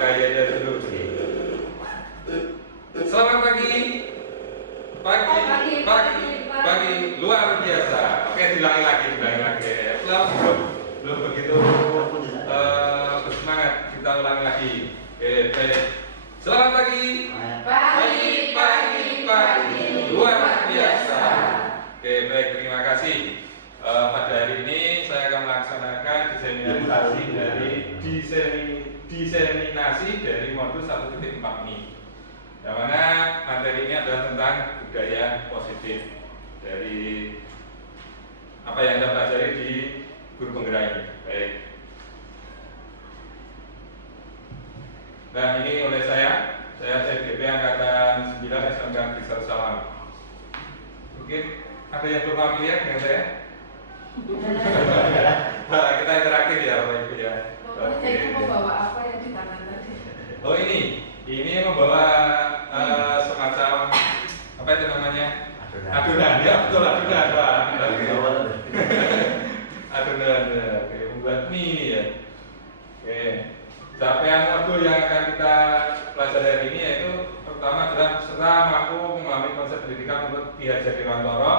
kayaknya dulu. Selamat pagi. Pagi. Luar biasa. Oke, diulangi lagi. Belum begitu bersemangat. Kita ulangi lagi. Oke, baik. Selamat pagi. Pagi. Luar biasa. Oke, baik. Terima kasih. Pada hari ini saya akan melaksanakan diseminasi dari modul 1.4 ini. Yang mana materi ini adalah tentang budaya positif dari apa yang kita pelajari di guru penggerak ini. Baik. Nah, ini oleh saya CGP Angkatan 9 SMK Kisar Salam. Mungkin ada yang belum familiar dengan saya? Nah, kita interaktif ya Bapak Ibu ya. Ini membawa apa yang di tangan tadi? Oh, ini membawa semacam apa itu namanya? Adonan. Ya, betul, adonan, Pak. Adonan ya. Oke, membuat mie ini ya. Oke. Capaian modul yang akan kita pelajari hari ini yaitu pertama adalah peserta mampu memahami konsep pendidikan menurut Ki Hajar Dewantara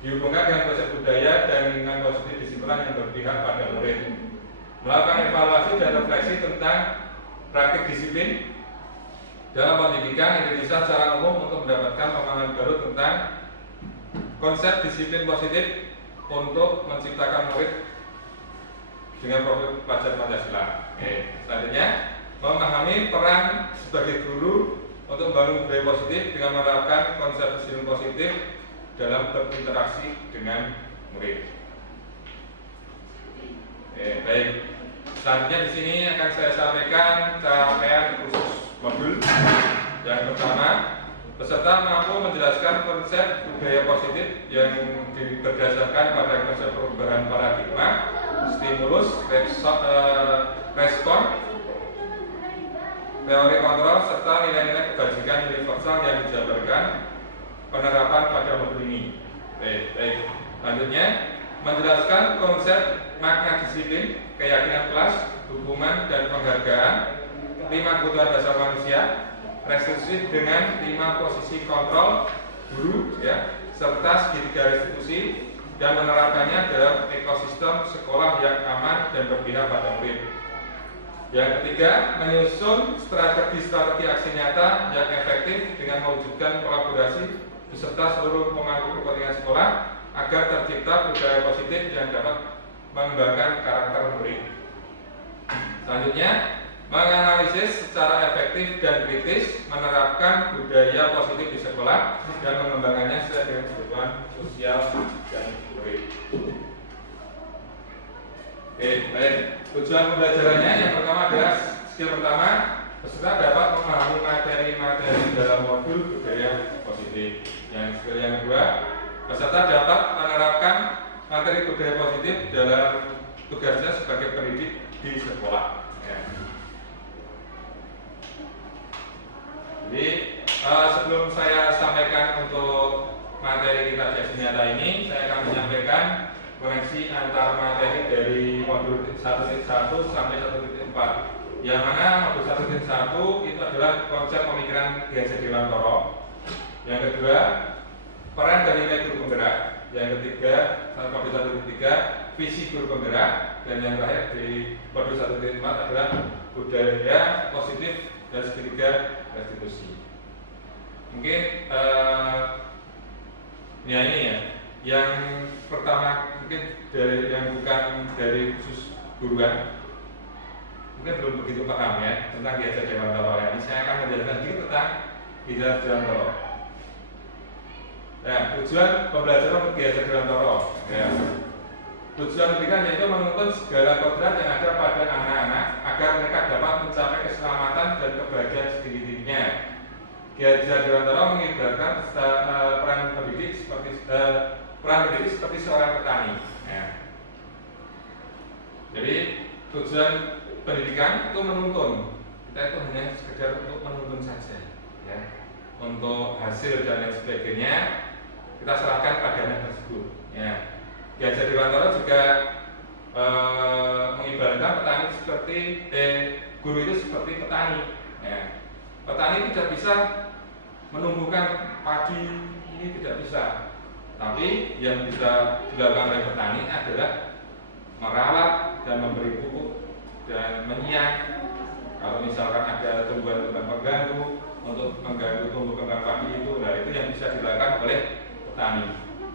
dihubungkan dengan konsep budaya dan lingkungan positif disiplin yang berpihak pada murid. Melakukan evaluasi dan refleksi tentang praktik disiplin dalam pendidikan Indonesia secara umum untuk mendapatkan pemahaman baru tentang konsep disiplin positif untuk menciptakan murid dengan profil pelajar Pancasila. Selanjutnya, memahami peran sebagai guru untuk membangun budaya positif dengan menerapkan konsep disiplin positif dalam berinteraksi dengan murid. Baik. Selanjutnya di sini akan saya sampaikan capaian khusus modul. Yang pertama, peserta mampu menjelaskan konsep budaya positif yang berdasarkan pada konsep perubahan paradigma, stimulus, respon, teori kontrol, serta nilai-nilai kebajikan universal yang dijabarkan penerapan pada modul ini. Baik. Selanjutnya, menjelaskan konsep makna disiplin, keyakinan kelas, hukuman dan penghargaan, 5 kebutuhan dasar manusia, restitusi dengan 5 posisi kontrol guru, ya, serta segitiga restitusi dan menerapkannya dalam ekosistem sekolah yang aman dan berpihak pada murid. Yang ketiga, menyusun strategi aksi nyata yang efektif dengan mewujudkan kolaborasi beserta seluruh pemangku kepentingan sekolah agar tercipta budaya positif yang dapat mengembangkan karakter murid. Selanjutnya, menganalisis secara efektif dan kritis menerapkan budaya positif di sekolah dan mengembangkannya sesuai dengan kebutuhan sosial dan murid. Oke, baik. Tujuan pembelajarannya yang pertama adalah skill pertama, peserta dapat memahami materi-materi dalam modul budaya positif. Yang skill yang kedua, peserta dapat menerapkan materi budaya positif dalam tugasnya sebagai pendidik di sekolah. Ya. Jadi sebelum saya sampaikan untuk materi kita aksi nyata ini, saya akan menyampaikan koneksi antar materi dari modul 1.1 sampai 1.4. Yang mana modul 1.1 itu adalah konsep pemikiran Ki Hajar Dewantara. Yang kedua, peran dan nilai guru penggerak. Yang ketiga, modul 1.3, visi guru penggerak. Dan yang terakhir di modul 1.4 adalah budaya positif dan segitiga restitusi. Mungkin ya ini ya. Yang pertama mungkin dari yang bukan dari khusus guruan, mungkin belum begitu paham ya tentang Ki Hajar Dewantara. Ini saya akan menjelaskan sedikit tentang Ki Hajar Dewantara. Nah, tujuan pembelajaran Ki Hajar Dewantara. Ya. Tujuan pendidikan yaitu menuntun segala kodrat yang ada pada anak-anak agar mereka dapat mencapai keselamatan dan kebahagiaan setinggi-tingginya. Ki Hajar Dewantara mengibaratkan peran pendidik seperti seorang petani. Ya. Jadi tujuan pendidikan itu menuntun. Kita itu hanya sekedar untuk menuntun saja. Ya. Untuk hasil dan lain sebagainya kita serahkan pada anak tersebut. Ya. Ki Hajar Dewantara juga mengibaratkan petani seperti guru itu seperti petani. Ya. Petani tidak bisa menumbuhkan padi, ini tidak bisa. Tapi yang bisa dilakukan oleh petani adalah merawat dan memberi pupuk dan menyiang. Kalau misalkan ada tumbuhan-tumbuhan pengganggu untuk mengganggu tumbuh kembang padi itu, nah itu yang bisa dilakukan oleh petani.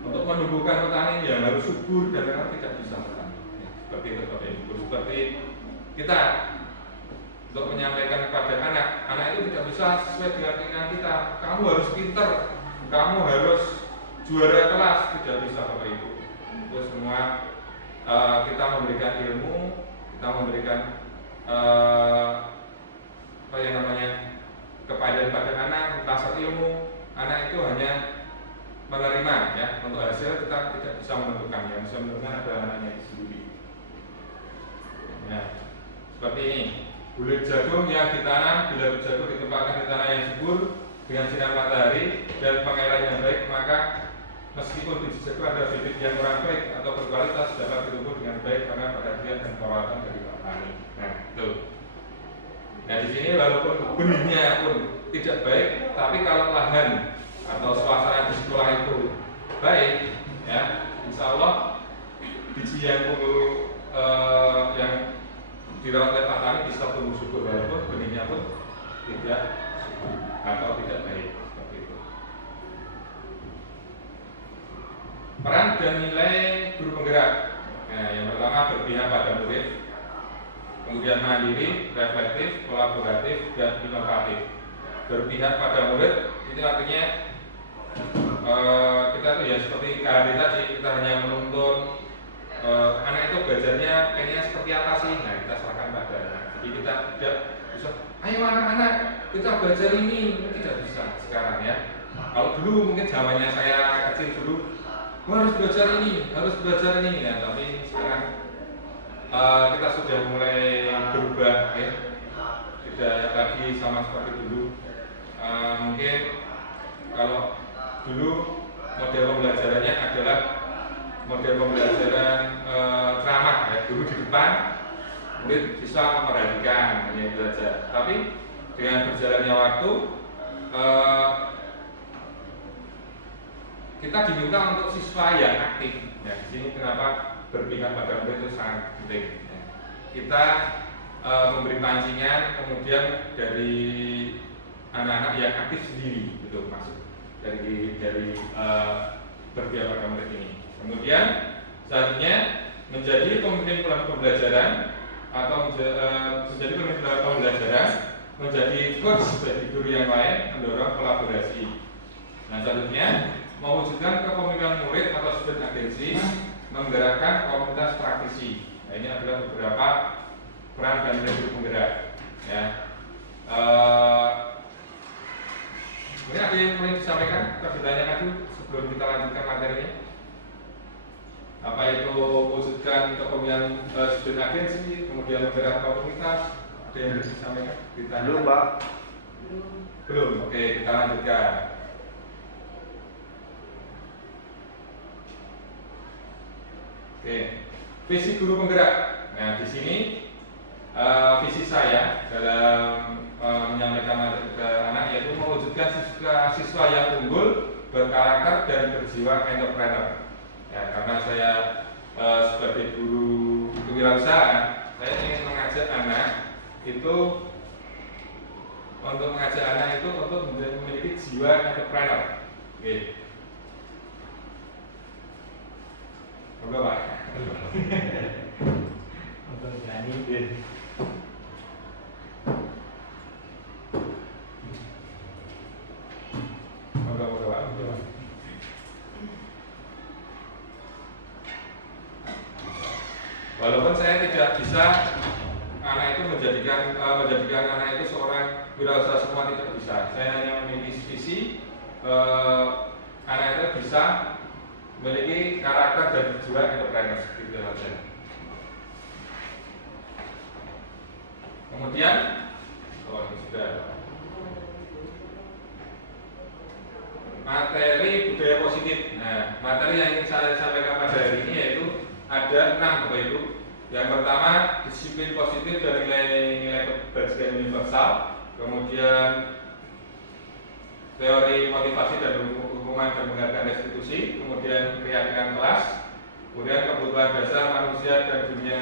Untuk menumbuhkan petani yang harus subur dan memang tidak bisa petani. Ya, seperti itu, seperti kita untuk menyampaikan kepada anak itu tidak bisa sesuai dengan keinginan kita. Kamu harus pinter, kamu harus juara kelas, tidak bisa Bapak Ibu. Itu semua kita memberikan ilmu, kita memberikan apa yang namanya kepada anak, pasar ilmu. Anak itu hanya menerima, ya. Untuk hasil kita tidak bisa menentukan, yang bisa menentukan adalah anaknya sendiri. Ya, seperti ini. Bulir jagung yang ditanam, bila jagung ditempatkan di tanah yang subur dengan sinar matahari dan pengairan yang baik, maka meskipun biji jagung ada bibit yang kurang baik atau berkualitas dapat ditumbuh dengan baik karena perhatian dan perawatan dari petani. Nah, itu. Nah, di sini walaupun benihnya pun tidak baik, tapi kalau lahan atau suasana di sekolah itu baik, ya, insya Allah biji yang tumbuh yang dirawat oleh petani bisa tumbuh subur walaupun benihnya pun tidak subur atau tidak baik, seperti itu. Peran dan nilai guru penggerak. Nah, yang pertama berpihak pada murid, kemudian mandiri, reflektif, kolaboratif, dan inovatif. Berpihak pada murid itu artinya kita tuh ya seperti KHD tadi, kita hanya menuntun anak itu belajarnya pengennya seperti apa sih? Nah, kita serahkan pada anak. Jadi kita tidak bisa, ayo anak-anak kita belajar ini, tidak bisa sekarang ya. Kalau dulu mungkin zamannya saya kecil dulu, harus belajar ini, harus belajar ini ya. Tapi sekarang kita sudah mulai berubah ya, tidak lagi sama seperti dulu. Mungkin kalau dulu model pembelajarannya adalah model pembelajaran ceramah ya, guru di depan, murid bisa memperhatikan hanya itu saja. Tapi dengan berjalannya waktu kita diminta untuk siswa yang aktif. Ya, di sini kenapa berpihak pada murid itu sangat penting. Ya. Kita memberi pancingan, kemudian dari anak-anak yang aktif sendiri, itu maksud dari berpihak pada murid ini. Kemudian selanjutnya menjadi pemimpin pembelajaran atau menjadi pemimpin pembelajaran, menjadi coach bagi guru yang lain, mendorong kolaborasi. Nah, selanjutnya mewujudkan kepemimpinan murid atau spirit agensi, menggerakkan komunitas praktisi. Nah, ini adalah beberapa peran dan nilai guru penggerak. Ya. Mungkin ada yang boleh disampaikan atau ditanyakan dulu sebelum kita lanjutkan materinya. Apa itu wujudkan kepemimpinan student agency, kemudian menggerak komunitas? Ada yang bisa disampaikan? Ditanya. Belum, Pak. Belum. Oke, kita lanjutkan. Oke, visi guru penggerak. Nah, di sini visi saya dalam menyampaikan materi ke anak yaitu mewujudkan siswa yang unggul, berkarakter dan berjiwa entrepreneur. Ya, karena saya sebagai guru kewirausahaan, saya ingin mengajak anak itu untuk memiliki jiwa entrepreneur. Oke. Oke, Pak. Untuk berani. Oke, Pak. Walaupun saya tidak bisa anak itu menjadikan anak itu seorang wirausaha semua, tidak bisa. Saya hanya memiliki visi anak itu bisa memiliki karakter dan jiwa entrepreneur, gitu saja. Kemudian, ini sudah materi budaya positif. Nah, materi yang ingin saya sampaikan pada hari ini yaitu ada 6 Bapak Ibu. Yang pertama, disiplin positif dan nilai bajingan universal, kemudian teori motivasi dan hukuman dan penghargaan restitusi, kemudian keyakinan kelas, kemudian kebutuhan dasar manusia dan dunia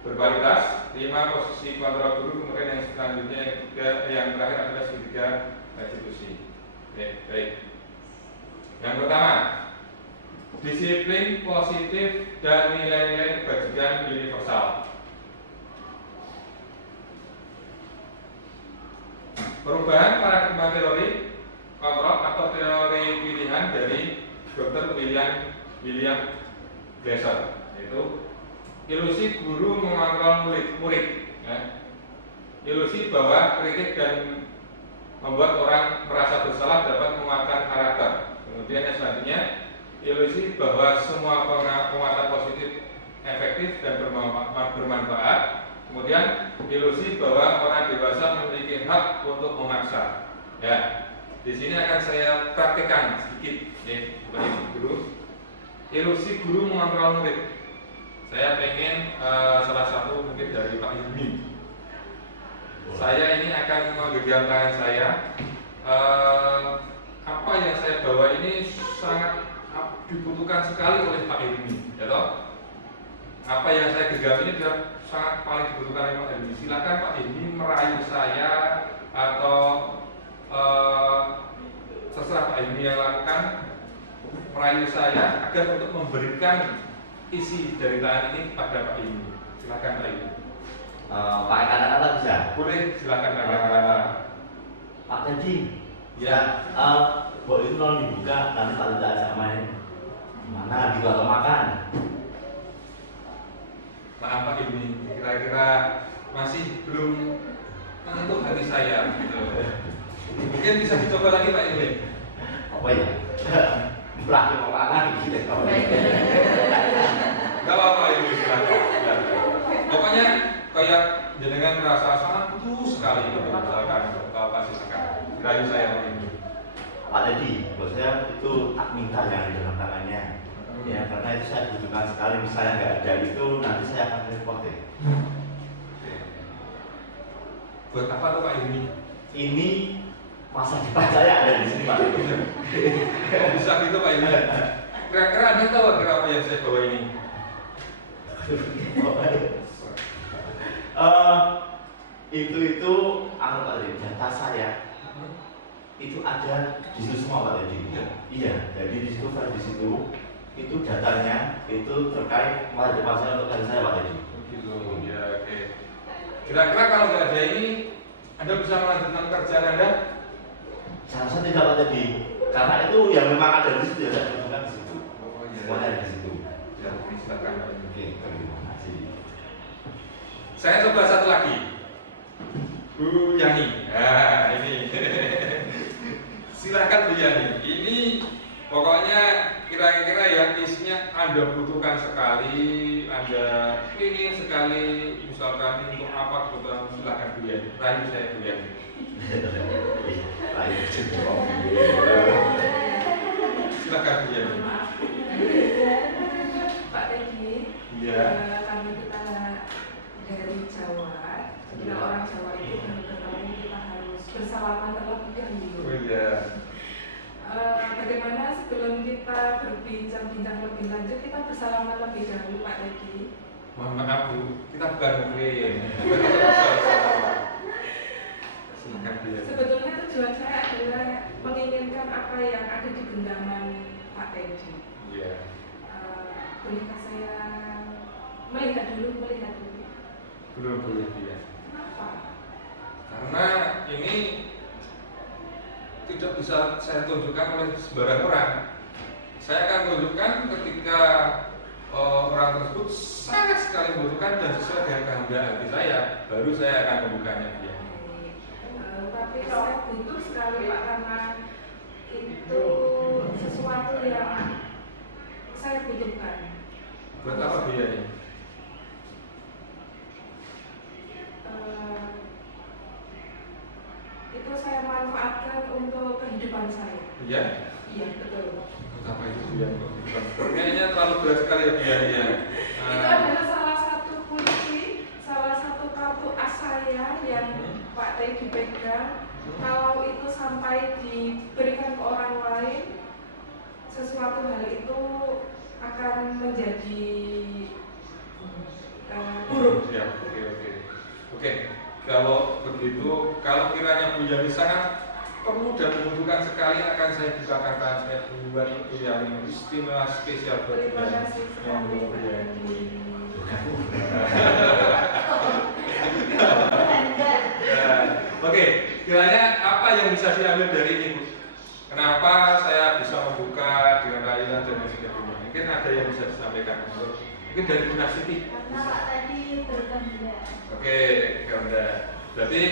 berkualitas, 5 posisi kontrol guru, kemudian yang selanjutnya yang terakhir adalah segitiga restitusi. Oke, baik. Yang pertama, disiplin positif dan nilai-nilai kebajikan universal. Perubahan paradigma teori kontrol atau teori pilihan dari Dr. William Glasser, yaitu ilusi guru mengontrol murid, ya. Ilusi bahwa kritik dan membuat orang merasa bersalah dapat menguatkan karakter. Kemudian yang selanjutnya, ilusi bahwa semua penguatan positif efektif dan bermanfaat. Kemudian ilusi bahwa orang dewasa memiliki hak untuk memaksa. Ya, di sini akan saya praktekkan sedikit, ya, sebagai guru. Ilusi guru mengontrol murid. Saya pengen salah satu mungkin dari Pak Hilmi. Saya ini akan menggenggam tangan saya. Apa yang saya bawa ini sangat dibutuhkan sekali oleh Pak Hilmi, ya toh? Apa yang saya genggam ini sudah sangat paling dibutuhkan oleh Pak Hilmi. Silakan Pak Hilmi merayu saya atau terserah Pak Hilmi yang lakukan, merayu saya agar untuk memberikan isi dari tangan ini pada Pak Hilmi. Silakan Pak Hilmi. Pakai kata-kata bisa? Boleh, silakan pakai kata-kata. Pak Teddy, Ya. boleh itu tolong dibuka, nanti Pak Teddy ajak main mana gitu atau makan. Maaf Pak Hilmi, kira-kira masih belum menyentuh hati saya gitu. Mungkin bisa dicoba lagi Pak Hilmi. Apa ya? Berakhir makan gitu ya. Gak apa-apa Hilmi, silakan. Pokoknya kayak jenengan merasa sangat putus sekali gitu, misalkan Bapak silakan dirayu saya Pak Hilmi. Pak Teddy, buat saya itu tak minta yang di dalam tangannya. Ya, karena itu saya butuhkan sekali. Misalnya nggak ada itu, nanti saya akan repot ya. Buat apa tuh Pak Hilmi? Ini masa depan saya ada di sini Pak. Kok bisa gitu Pak Hilmi? Kira-kira Anda tahu kira apa yang saya bawa ini? Itu aku Pak Teddy, data saya itu ada di situ semua Pak Teddy. Iya, jadi di situ itu datanya itu terkait masa depan saya untuk karir saya Pak Teddy. Gitu, ya oke. Kira-kira kalau nggak ada ini, Anda bisa melanjutkan kerjaan Anda? Saya rasa tidak Pak Teddy, karena itu yang memang ada di situ ya saya butuhkan di situ. Oh iya. Semuanya ada di situ. Ya, oke, silakan Pak Hilmi. Oke, terima kasih. Saya coba satu lagi. Bu Yani. Nah, ini. Silakan Bu Yani. Ini pokoknya kira-kira yang isinya Anda butuhkan sekali, Anda ingin sekali, misalkan untuk apa kebutuhan, silakan Bu Yani. Rayu saya Bu Yani. Silakan Bu Yani. Maaf. Pak Teddy, Iya. kami kita dari Jawa. Kita orang Jawa itu berkata kita harus bersalaman terlebih dahulu. Oh iya. Bagaimana sebelum kita berbincang-bincang lebih lanjut, kita bersalaman lebih dahulu Pak Teddy. Mohon maaf Bu, kita bukan muklim. Silakan Bu Yani. Sebetulnya tujuan saya adalah menginginkan apa yang ada di genggaman Pak Teddy. Iya. Bolehkah saya melihat dulu? Belum boleh dia. Kenapa? Karena ini tidak bisa saya tunjukkan oleh sembarang orang. Saya akan tunjukkan ketika orang tersebut sangat sekali membutuhkan dan sesuai dengan kehendak hati saya, baru saya akan membukanya dia. Tapi saya butuh sekali Pak, karena itu sesuatu yang saya butuhkan. Buat apa dia ini? Itu saya manfaatkan untuk kehidupan saya. Iya? Iya, betul. Buat apa itu dia? Kayaknya terlalu berat sekali ya dia. Itu adalah salah satu puisi, salah satu kartu as saya yang sampai dipegang, kalau itu sampai diberikan ke orang lain, sesuatu hal itu akan menjadi buruk. Ya, oke. Kalau begitu, kalau kiranya Bu Yani sangat perlu dan membutuhkan sekali, akan saya bukakan tangan saya buat itu yang istimewa spesial buat Bu Terima Yani. kasih sekali Bu Yani. Oke, kiranya apa yang bisa diambil dari ini, Bu? Kenapa saya bisa membuka dengan rayuan dan lain sebagainya? Mungkin ada yang bisa disampaikan. Mungkin dari Bu Nasiti. Karena Pak tadi berganda. Oke, ganda. Berarti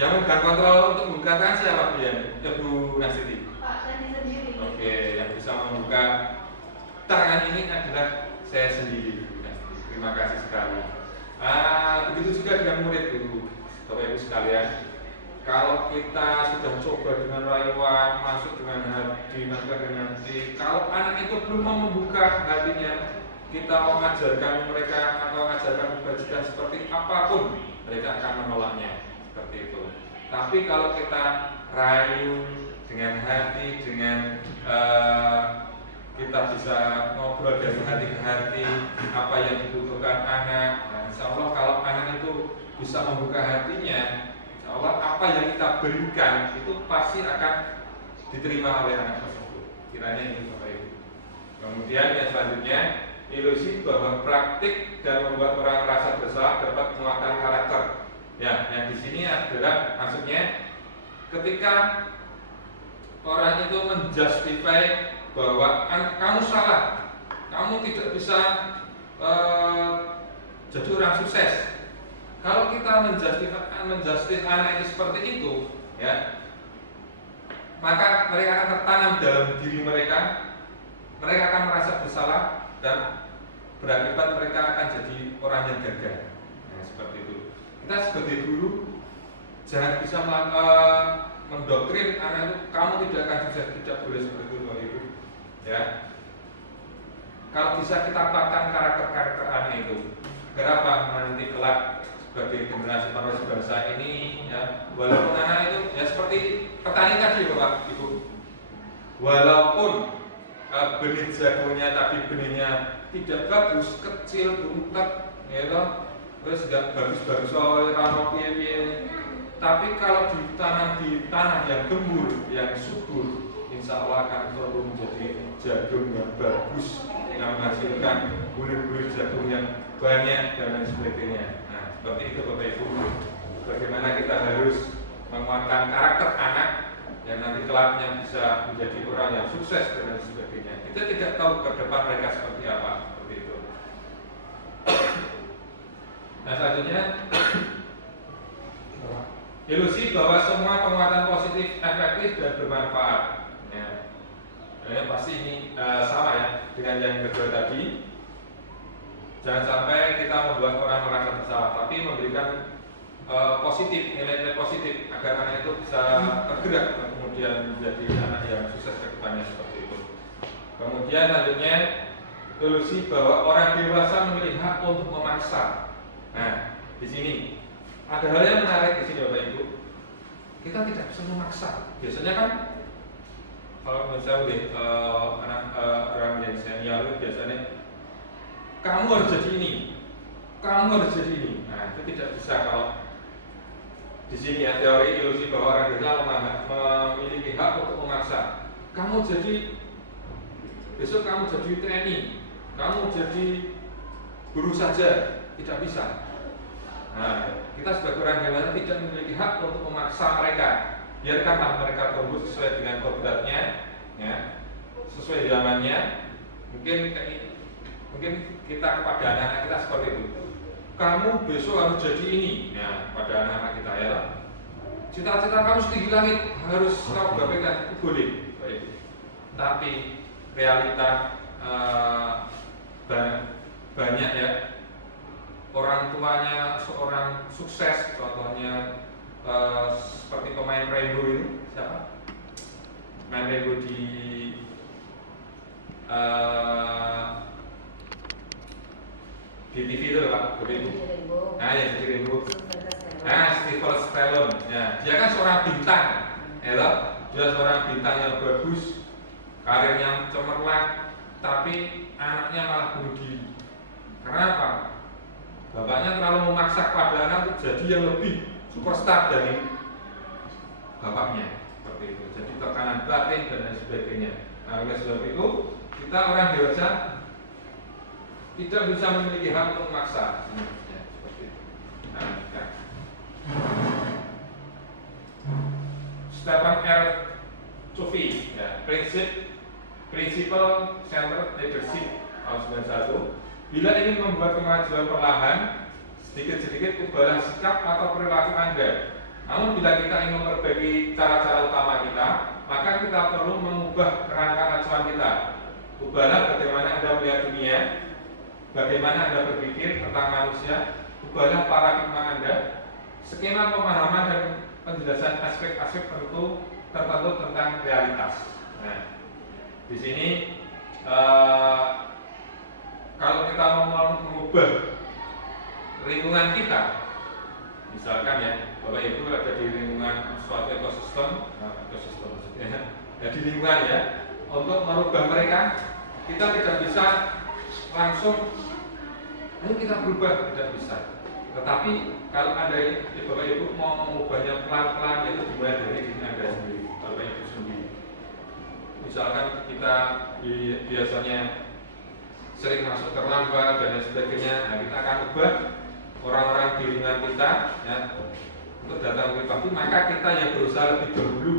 yang memegang kontrol untuk membuka tangan siapa, Bu Yani? Ya Bu Nasiti. Pak tadi sendiri. Oke, yang bisa membuka tangan ini adalah saya sendiri, Bu Nasiti. Terima kasih sekali. Begitu juga dengan murid, Bu. Bapak Ibu sekalian. Kalau kita sudah coba dengan rayuan, masuk dengan hati, masuk dengan hati. Kalau anak itu belum mau membuka hatinya, kita mengajarkan mereka atau mengajarkan kebajikan seperti apapun, mereka akan menolaknya seperti itu. Tapi kalau kita rayu dengan hati, dengan kita bisa ngobrol dari hati ke hati apa yang dibutuhkan anak. Nah, insya Allah kalau anak itu bisa membuka hatinya, insya Allah apa yang kita berikan itu pasti akan diterima oleh anak tersebut. Kiranya ini Bapak Ibu. Kemudian yang selanjutnya, ilusi bahwa praktik dan membuat orang merasa bersalah dapat menguatkan karakter. Ya, yang di sini adalah maksudnya ketika orang itu menjustify bahwa kamu salah, kamu tidak bisa jadi orang sukses. Kalau kita menjustify anak itu seperti itu, ya, maka mereka akan tertanam dalam diri mereka. Mereka akan merasa bersalah dan berakibat mereka akan jadi orang yang gagal. Nah, seperti itu. Kita sebagai guru jangan bisa mendoktrin anak itu kamu tidak akan sukses, tidak boleh seperti itu, Bapak Ibu. Ya. Kalau bisa kita patahkan karakter anak itu. Kenapa nanti kelak sebagai generasi penerus bangsa ini, ya, walaupun anak itu ya seperti petani tadi, Bapak Ibu. Walaupun benih jagungnya tapi benihnya tidak bagus, kecil, buntet, ya toh, terus tidak bagus-bagus oleh rano piye-piye. Tapi kalau ditanam di tanah yang gembur, yang subur, insya Allah akan selalu menjadi jagung yang bagus, yang menghasilkan bulir-bulir jagung yang banyak dan lain sebagainya. Nah, seperti itu Bapak Ibu. Bagaimana kita harus menguatkan karakter anak yang nanti kelaknya bisa menjadi orang yang sukses dan lain sebagainya. Kita tidak tahu ke depan mereka seperti apa, seperti itu. Nah, selanjutnya ilusi bahwa semua penguatan positif efektif dan bermanfaat. Ya, pasti ini sama ya dengan yang kedua tadi. Jangan sampai kita membuat orang merasa bersalah, tapi memberikan positif, nilai-nilai positif agar anak itu bisa tergerak dan kemudian menjadi anak yang sukses ke depannya seperti itu. Kemudian selanjutnya ilusi bahwa orang dewasa memiliki hak untuk memaksa. Nah, di sini ada hal yang menarik di sini Bapak Ibu. Kita tidak bisa memaksa. Biasanya kan kalau misalnya anak orang yang senior itu biasanya kamu harus jadi ini, kamu harus jadi ini. Nah, itu tidak bisa kalau di sini ya teori ilusi bahwa orang dewasa memiliki hak untuk memaksa. Kamu jadi besok kamu jadi TNI, kamu jadi guru saja, tidak bisa. Nah, kita sebagai orang dewasa tidak memiliki hak untuk memaksa mereka. Biarkanlah mereka tumbuh sesuai dengan kodratnya, ya, sesuai zamannya. Mungkin kita kepada anak-anak kita seperti itu. Kamu besok harus jadi ini, ya, pada anak-anak kita ya. Cita-cita kamu setinggi langit harus kamu gapaikan, itu boleh, baik. Tapi realita banyak ya orang tuanya seorang sukses, contohnya seperti pemain Rainbow itu siapa? Pemain Rainbow di TV itu Pak, Nah, yang jadi Rainbow. Nah, Sylvester Stallone, ya, dia kan seorang bintang, ya toh? Dia seorang bintang yang bagus, karirnya cemerlang, tapi anaknya malah bunuh diri. Karena apa? Bapaknya terlalu memaksa pada anak untuk jadi yang lebih superstar dari bapaknya, seperti itu. Jadi tekanan batin dan lain sebagainya. Nah, oleh sebab itu kita orang dewasa tidak bisa memiliki hak untuk memaksa, ya, seperti itu. Nah, ya. Stephen R. Covey, ya, Principle Centered Leadership tahun 91. Bila ingin membuat kemajuan perlahan, sedikit-sedikit ubahlah sikap atau perilaku Anda. Namun bila kita ingin memperbaiki cara-cara utama kita, maka kita perlu mengubah kerangka acuan kita. Ubahlah bagaimana Anda melihat dunia, bagaimana Anda berpikir tentang manusia, ubahlah paradigma Anda, skema pemahaman dan penjelasan aspek-aspek tertentu tentang realitas. Nah, di sini kalau kita mau mengubah lingkungan kita, misalkan ya, Bapak Ibu ada di lingkungan suatu ekosistem maksudnya, ya di lingkungan ya, untuk merubah mereka, kita tidak bisa langsung, ayo kita berubah, tidak bisa. Tetapi kalau ada Bapak Ibu mau mengubahnya pelan-pelan, itu dimulai dari diri Anda sendiri, Bapak Ibu sendiri. Misalkan kita biasanya sering masuk terlambat dan lain sebagainya, nah kita akan ubah orang-orang di lingkungan kita, ya, untuk datang lebih pagi, maka kita yang berusaha lebih dahulu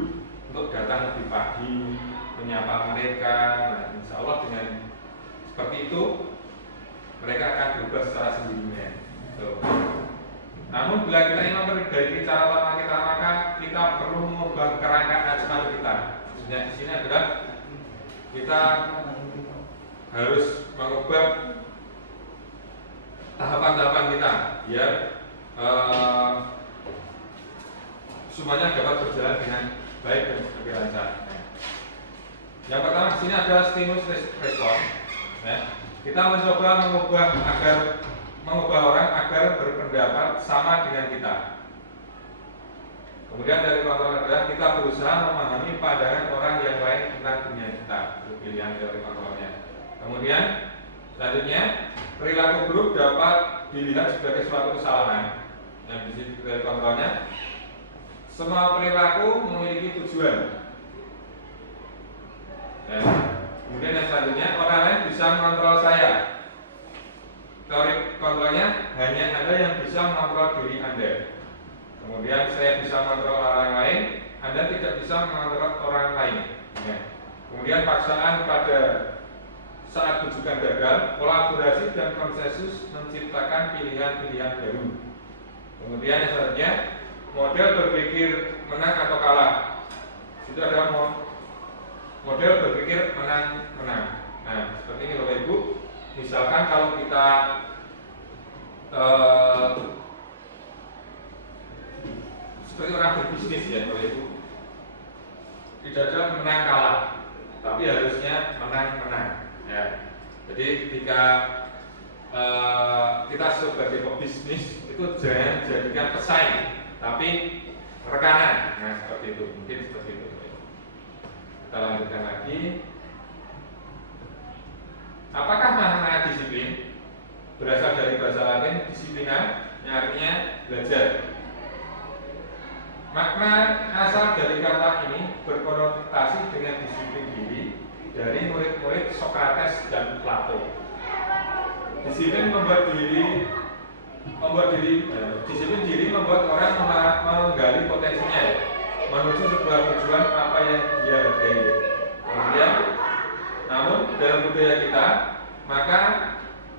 untuk datang lebih pagi, menyapa mereka. Nah, insya Allah dengan seperti itu mereka akan berubah secara sendirinya. Namun bila kita ingin memperbaiki cara lama kita, maka kita perlu mengubah kerangka acuan kita. Maksudnya di sini adalah kita harus mengubah tahapan-tahapan kita biar semuanya dapat berjalan dengan baik dan lebih lancar. Yang pertama di sini adalah stimulus respon. Ya. Kita mencoba mengubah orang agar berpendapat sama dengan kita. Kemudian dari kontrol adalah kita berusaha memahami pandangan orang yang lain tentang dunia kita. Itu pilihan dari kontrolnya. Kemudian selanjutnya perilaku buruk dapat dilihat sebagai suatu kesalahan. Yang di sini dari kontrolnya, semua perilaku memiliki tujuan. Ya. Kemudian yang selanjutnya, orang lain bisa mengontrol saya. Teori kontrolnya, hanya Anda yang bisa mengontrol diri Anda. Kemudian saya bisa mengontrol orang lain, Anda tidak bisa mengontrol orang lain. Ya. Kemudian paksaan pada saat rujukan gagal, kolaborasi dan konsensus menciptakan pilihan-pilihan baru. Kemudian yang selanjutnya, model berpikir menang atau kalah. Itu adalah model berpikir menang-menang. Nah, seperti ini Bapak Ibu. Misalkan kalau kita seperti orang berbisnis ya Bapak Ibu, tidak ada menang kalah, tapi harusnya menang-menang. Ya. Jadi ketika kita sebagai pebisnis itu jangan jadikan pesaing, tapi rekanan. Nah, seperti itu, mungkin seperti itu. Kita lanjutkan lagi. Apakah makna disiplin? Berasal dari bahasa Latin disiplina, yang artinya belajar. Makna asal dari kata ini berkonotasi dengan disiplin diri dari murid-murid Sokrates dan Plato. Disiplin disiplin diri membuat orang menggali potensinya menuju sebuah tujuan apa yang dia hargai. Kemudian, namun dalam budaya kita, maka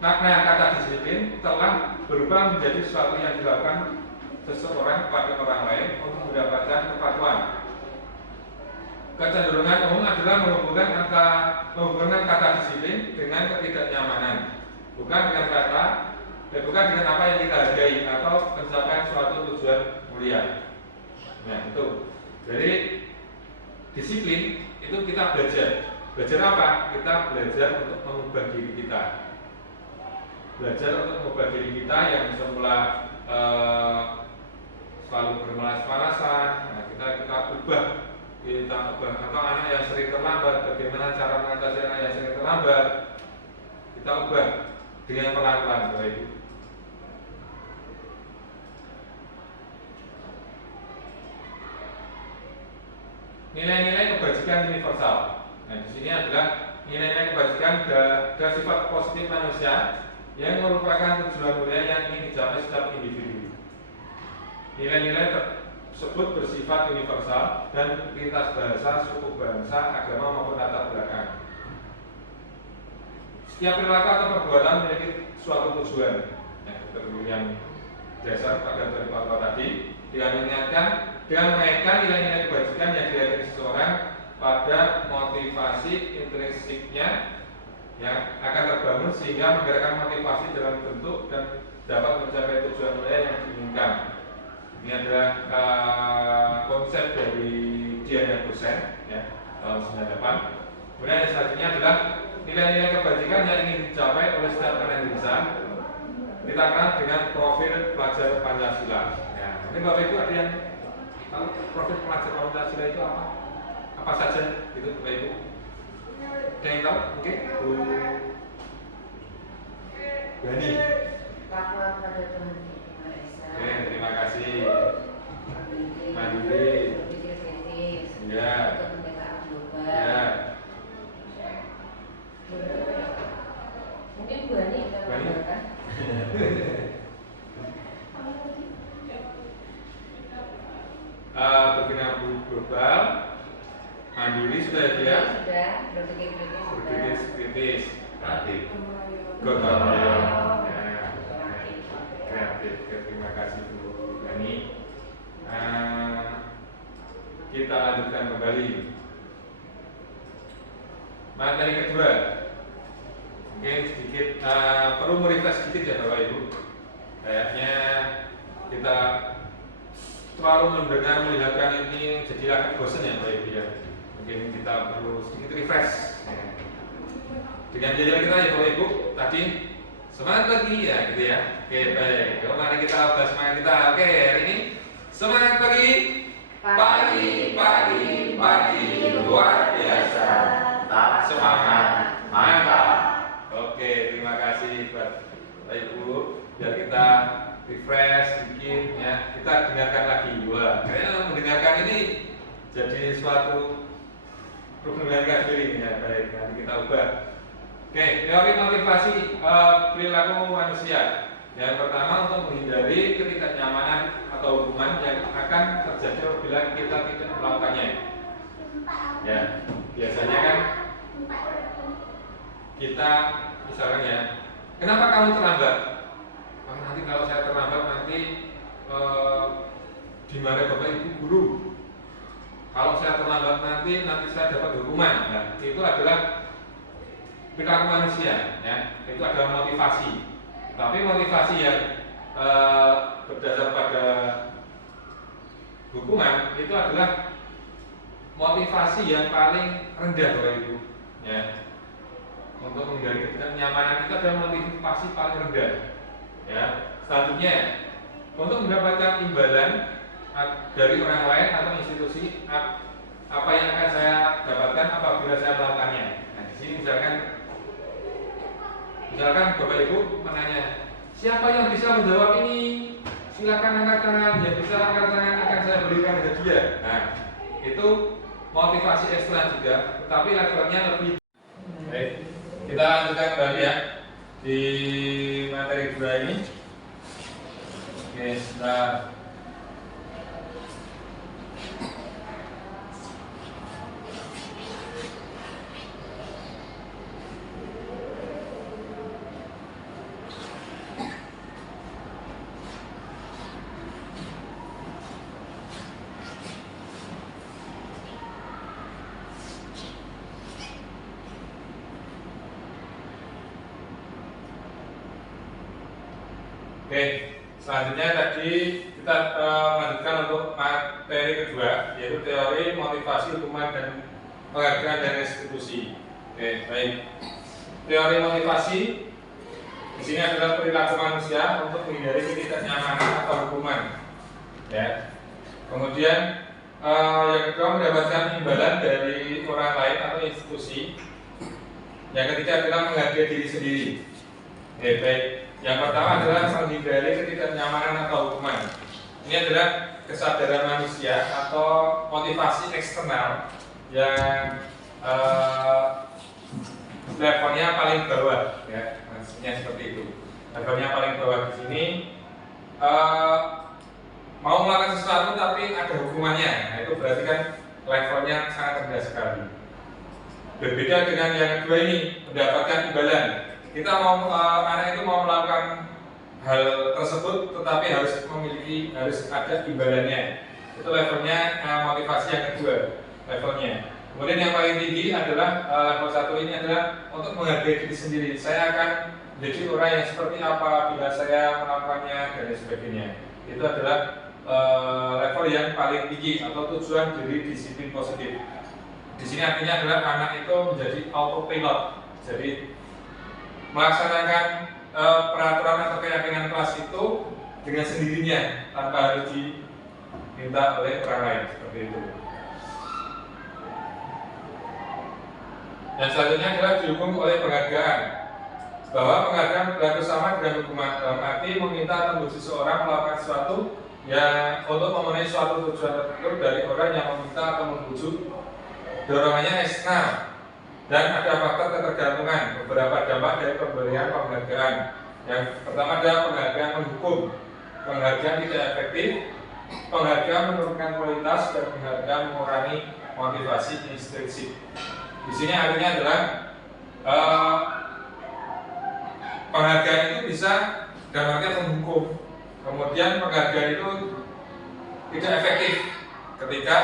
makna kata disiplin telah berubah menjadi sesuatu yang dilakukan seseorang kepada orang lain untuk mendapatkan kepatuhan. Kecenderungan umum adalah menghubungkan kata disiplin dengan ketidaknyamanan, bukan dengan apa yang kita hargai atau pencapaian suatu tujuan mulia. Nah, itu. Jadi disiplin itu kita belajar. Belajar apa? Kita belajar untuk mengubah diri kita. Belajar untuk mengubah diri kita yang semula selalu bermalas-malasan. Nah, kita ubah atau anak yang sering terlambat, bagaimana cara mengatasi anak yang sering terlambat, kita ubah dengan pelan-pelan, Bapak Ibu. Nilai-nilai kebajikan universal. Nah, di sini adalah nilai-nilai kebajikan dan sifat positif manusia yang merupakan tujuan mulia yang ingin dicapai setiap individu. Nilai-nilai tersebut bersifat universal dan lintas bahasa, suku bangsa, agama maupun latar belakang. Setiap perilaku atau perbuatan memiliki suatu tujuan. Yang dasar pada dari pokok tadi dengan mengaitkan nilai-nilai kebajikan yang diyakini seseorang pada motivasi intrinsiknya yang akan terbangun sehingga menggerakkan motivasi dalam bentuk dan dapat mencapai tujuan mulia yang diinginkan. Ini adalah konsep dari Diana Kusen ya, tahun 98. Kemudian yang selanjutnya adalah nilai-nilai kebajikan yang ingin dicapai oleh setiap anak Indonesia. Kita kenal dengan profil pelajar Pancasila. Ya, ini Bapak Ibu ada yang tahu profil pelajar Pancasila itu apa? Apa saja itu Bapak Ibu? Ada yang tahu? Oke, Bu Gani. Takwa pada Tuhan Yang Esa. Oke, terima kasih. Mandiri, berpikir kritis, Ya. untuk pendataan global. Ya. Mungkin Bu Ani yang Bu Ani? menambahkan. Berkenaan global, mandiri sudah ya. Sudah, berpikir kritis Berpikir sudah. kritis, Kreatif. gotong royong. Oh. Ya, kreatif. Terima kasih Bu Gani. Kita lanjutkan kembali. Materi kedua, mungkin sedikit perlu merefresh sedikit ya Bapak Ibu. Kayaknya kita terlalu mendengar melihatkan ini jadi akan bosan ya Bapak Ibu ya. Mungkin kita perlu sedikit refresh. Dengan jajaran kita ya Bapak Ibu tadi semangat pagi ya gitu ya. Oke baik. Kalau mari kita ubah semangat kita. Oke hari ini semangat pagi. Pagi luar biasa. Tetap semangat, mantap. Oke, terima kasih buat Bapak Ibu. Biar kita refresh sedikit ya. Kita dengarkan lagi. Wah, kayaknya mendengarkan ini jadi suatu problem sendiri ya. Baik, nanti kita ubah. Oke, teori motivasi perilaku manusia. Yang pertama untuk menghindari ketidaknyamanan atau hubungan yang akan terjadi apabila kita tidak melakukannya. Ya, biasanya kan kita misalkan ya, kenapa kamu terlambat? Nanti kalau saya terlambat nanti di mana Bapak Ibu guru? Kalau saya terlambat nanti saya dapat hukuman. Nah, itu adalah perilaku manusia, ya. Itu adalah motivasi. Tapi motivasi yang berdasar pada hukuman itu adalah motivasi yang paling rendah Bapak Ibu, ya. Untuk menghindari ketidaknyamanan itu adalah motivasi paling rendah, ya. Selanjutnya untuk mendapatkan imbalan dari orang lain atau institusi apa yang akan saya dapatkan apabila saya melakukannya. Nah, di sini misalkan Bapak Ibu menanya, siapa yang bisa menjawab ini? Silakan angkat tangan. Yang bisa angkat tangan akan saya berikan hadiah. Nah, itu motivasi ekstra juga, tetapi levelnya lebih. Baik, kita lanjutkan kembali ya di materi kedua ini. Oke, sebentar. Oke, selanjutnya tadi kita lanjutkan untuk materi kedua, yaitu teori motivasi hukuman dan penghargaan dan restitusi. Oke, baik. Teori motivasi di sini adalah perilaku manusia untuk menghindari ketidaknyamanan atau hukuman ya. Kemudian yang kedua mendapatkan imbalan dari orang lain atau institusi. Yang ketiga adalah menghargai diri sendiri. Baik. Yang pertama adalah menghindari ketidaknyamanan atau hukuman. Ini adalah kesadaran manusia atau motivasi eksternal yang levelnya paling bawah, ya, maksudnya seperti itu. Levelnya paling bawah di sini mau melakukan sesuatu tapi ada hukumannya, nah, itu berarti kan levelnya sangat rendah sekali. Berbeda dengan yang kedua ini, mendapatkan imbalan. Kita mau anak itu mau melakukan hal tersebut, tetapi harus ada imbalannya. Itu levelnya motivasi yang kedua, levelnya. Kemudian yang paling tinggi adalah level 1 ini adalah untuk menghargai diri sendiri. Saya akan menjadi orang yang seperti apa bila saya melakukannya dan lain sebagainya. Itu adalah level yang paling tinggi atau tujuan dari disiplin positif. Di sini artinya adalah anak itu menjadi autopilot. Jadi melaksanakan peraturan atau keyakinan kelas itu dengan sendirinya tanpa harus diminta oleh orang lain, seperti itu. Yang selanjutnya adalah didukung oleh penghargaan, bahwa penghargaan berlaku sama dengan hukuman, dalam arti meminta atau memuji seorang melakukan sesuatu yang untuk memenuhi suatu tujuan tertentu dari orang yang meminta atau membujuk. Dorongannya eksternal dan ada faktor ketergantungan. Beberapa dampak dari pemberian penghargaan. Yang pertama adalah penghargaan menghukum, penghargaan tidak efektif, penghargaan menurunkan kualitas, dan penghargaan mengurangi motivasi intrinsik. Di sini artinya adalah penghargaan itu bisa dalam artian menghukum. Kemudian penghargaan itu tidak efektif ketika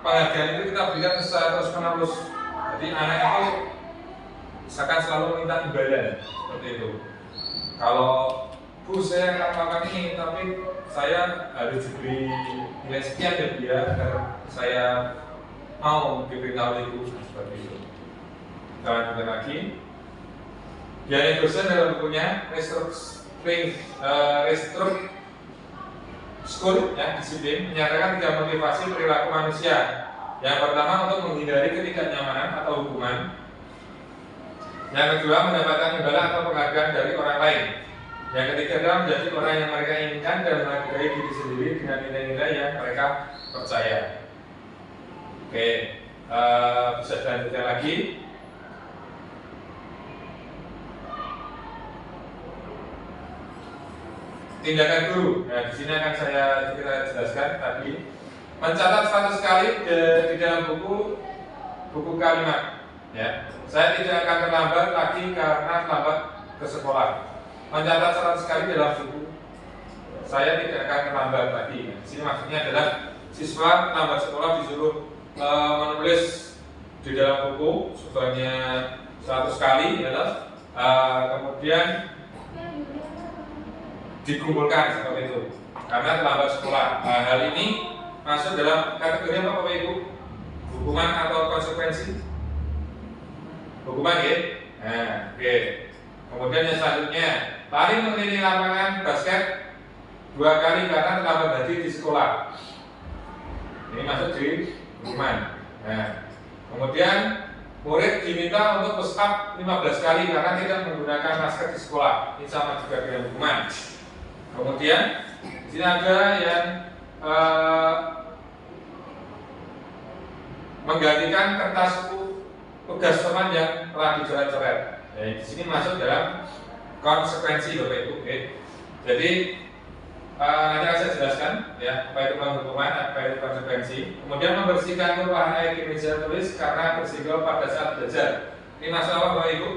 penghargaan itu kita berikan secara terus-menerus. Jadi anak itu akan selalu minta imbalan seperti itu. Kalau Bu saya akan melakukan ini, tapi saya harus diberi nilai sekian dari dia agar saya mau diberitahu itu, seperti itu. Kita lanjutkan lagi. Diane Dosen dalam bukunya Restruct School, ya, disiplin, menyatakan 3 motivasi perilaku manusia. Yang pertama untuk menghindari ketidaknyamanan atau hukuman. Yang kedua mendapatkan imbalan atau penghargaan dari orang lain. Yang ketiga adalah menjadi orang yang mereka inginkan dan menghargai diri sendiri dengan nilai-nilai yang mereka percaya. Oke, bisa dilanjutkan lagi. Tindakan guru. Nah, di sini akan kita jelaskan tadi. Mencatat 100 kali di dalam buku kalimat. Ya, saya tidak akan terlambat lagi karena terlambat ke sekolah. Mencatat 100 kali dalam buku. Saya tidak akan terlambat lagi. Nah, di sini maksudnya adalah siswa terlambat sekolah disuruh menulis di dalam buku sebanyak 100 kali, ya, kemudian dikumpulkan seperti itu karena terlambat sekolah. Hal ini masuk dalam kategori apa Bapak Ibu? Hukuman atau konsekuensi? Hukuman, ya. Nah, oke. Kemudian yang selanjutnya, lari mengelilingi lapangan basket 2 kali karena terlambat hadir di sekolah. Ini masuk di hukuman. Nah, kemudian murid diminta untuk push up 15 kali karena tidak menggunakan masker di sekolah. Ini sama juga dengan hukuman. Kemudian di sini ada yang menggantikan kertas tugas teman yang telah dicoret-coret. Di sini masuk dalam konsekuensi, Bapak Ibu. Oke. Jadi nanti akan saya jelaskan, ya, apa itu hukuman, apa itu konsekuensi. Kemudian membersihkan tumpahan air di meja tulis karena bersinggah pada saat belajar. Ini masuk apa Bapak Ibu?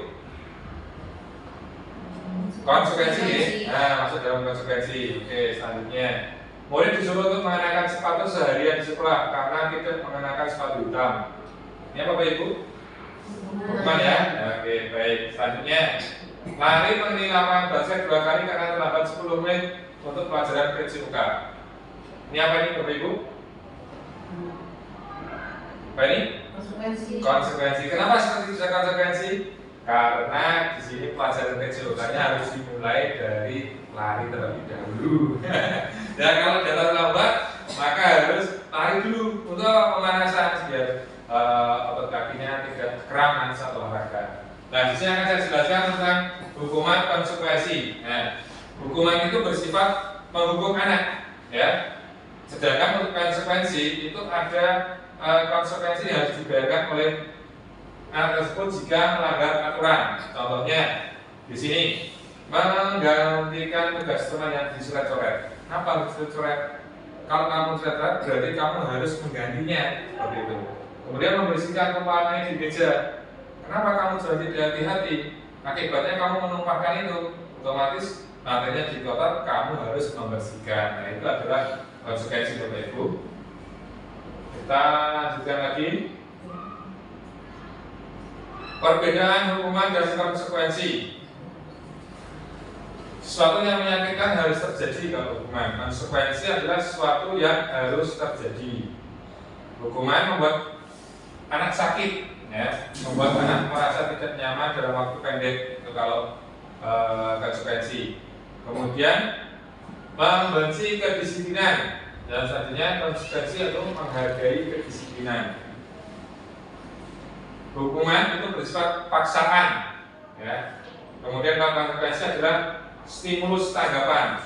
Konsekuensi. Nah, masuk dalam konsekuensi. Oke, selanjutnya murid disuruh untuk mengenakan sepatu seharian di sekolah karena tidak mengenakan sepatu hitam. Ini apa Bapak Ibu? Hukuman, ya. Oke, baik. Selanjutnya lari mengelilingi lapangan basket 2 kali karena terlambat 10 menit untuk pelajaran PCUK. Ini apa ini Bapak Ibu? Apa ini? Konsekuensi. Kenapa seperti itu konsekuensi? Karena di sini pelajaran PCUK-nya harus dimulai dari lari terlebih dahulu. Dan kalau datang lambat, maka harus lari dulu untuk pemanasan biar otot kakinya tidak kram nanti saat olahraga. Nah, di sini akan saya jelaskan tentang hukuman konsekuensi. Nah, hukuman itu bersifat menghukum anak, ya. Sedangkan untuk konsekuensi itu ada konsekuensi yang harus dibayarkan oleh anak tersebut jika melanggar aturan. Contohnya di sini menggantikan tugas teman yang disurat-coret. Apa disurat-coret? Kalau kamu surat-coret berarti kamu harus menggantinya seperti itu. Kemudian membersihkan tumpahan di meja. Kenapa kamu jadi tidak hati-hati? Akibatnya kamu menumpahkan itu, otomatis materinya di kotor, kamu harus membersihkan. Nah, itu adalah konsekuensi Bapak Ibu. Kita lanjutkan lagi. Perbedaan hukuman dan konsekuensi. Sesuatu yang menyakitkan harus terjadi kalau hukuman. Konsekuensi adalah sesuatu yang harus terjadi. Hukuman membuat anak sakit, ya, membuat anak merasa tidak nyaman dalam waktu pendek. Itu kalau konsekuensi. Kemudian membenci kedisiplinan. Dan selanjutnya konsekuensi atau menghargai kedisiplinan. Hukuman itu bersifat paksaan, ya. Kemudian konsekuensi adalah stimulus tanggapan.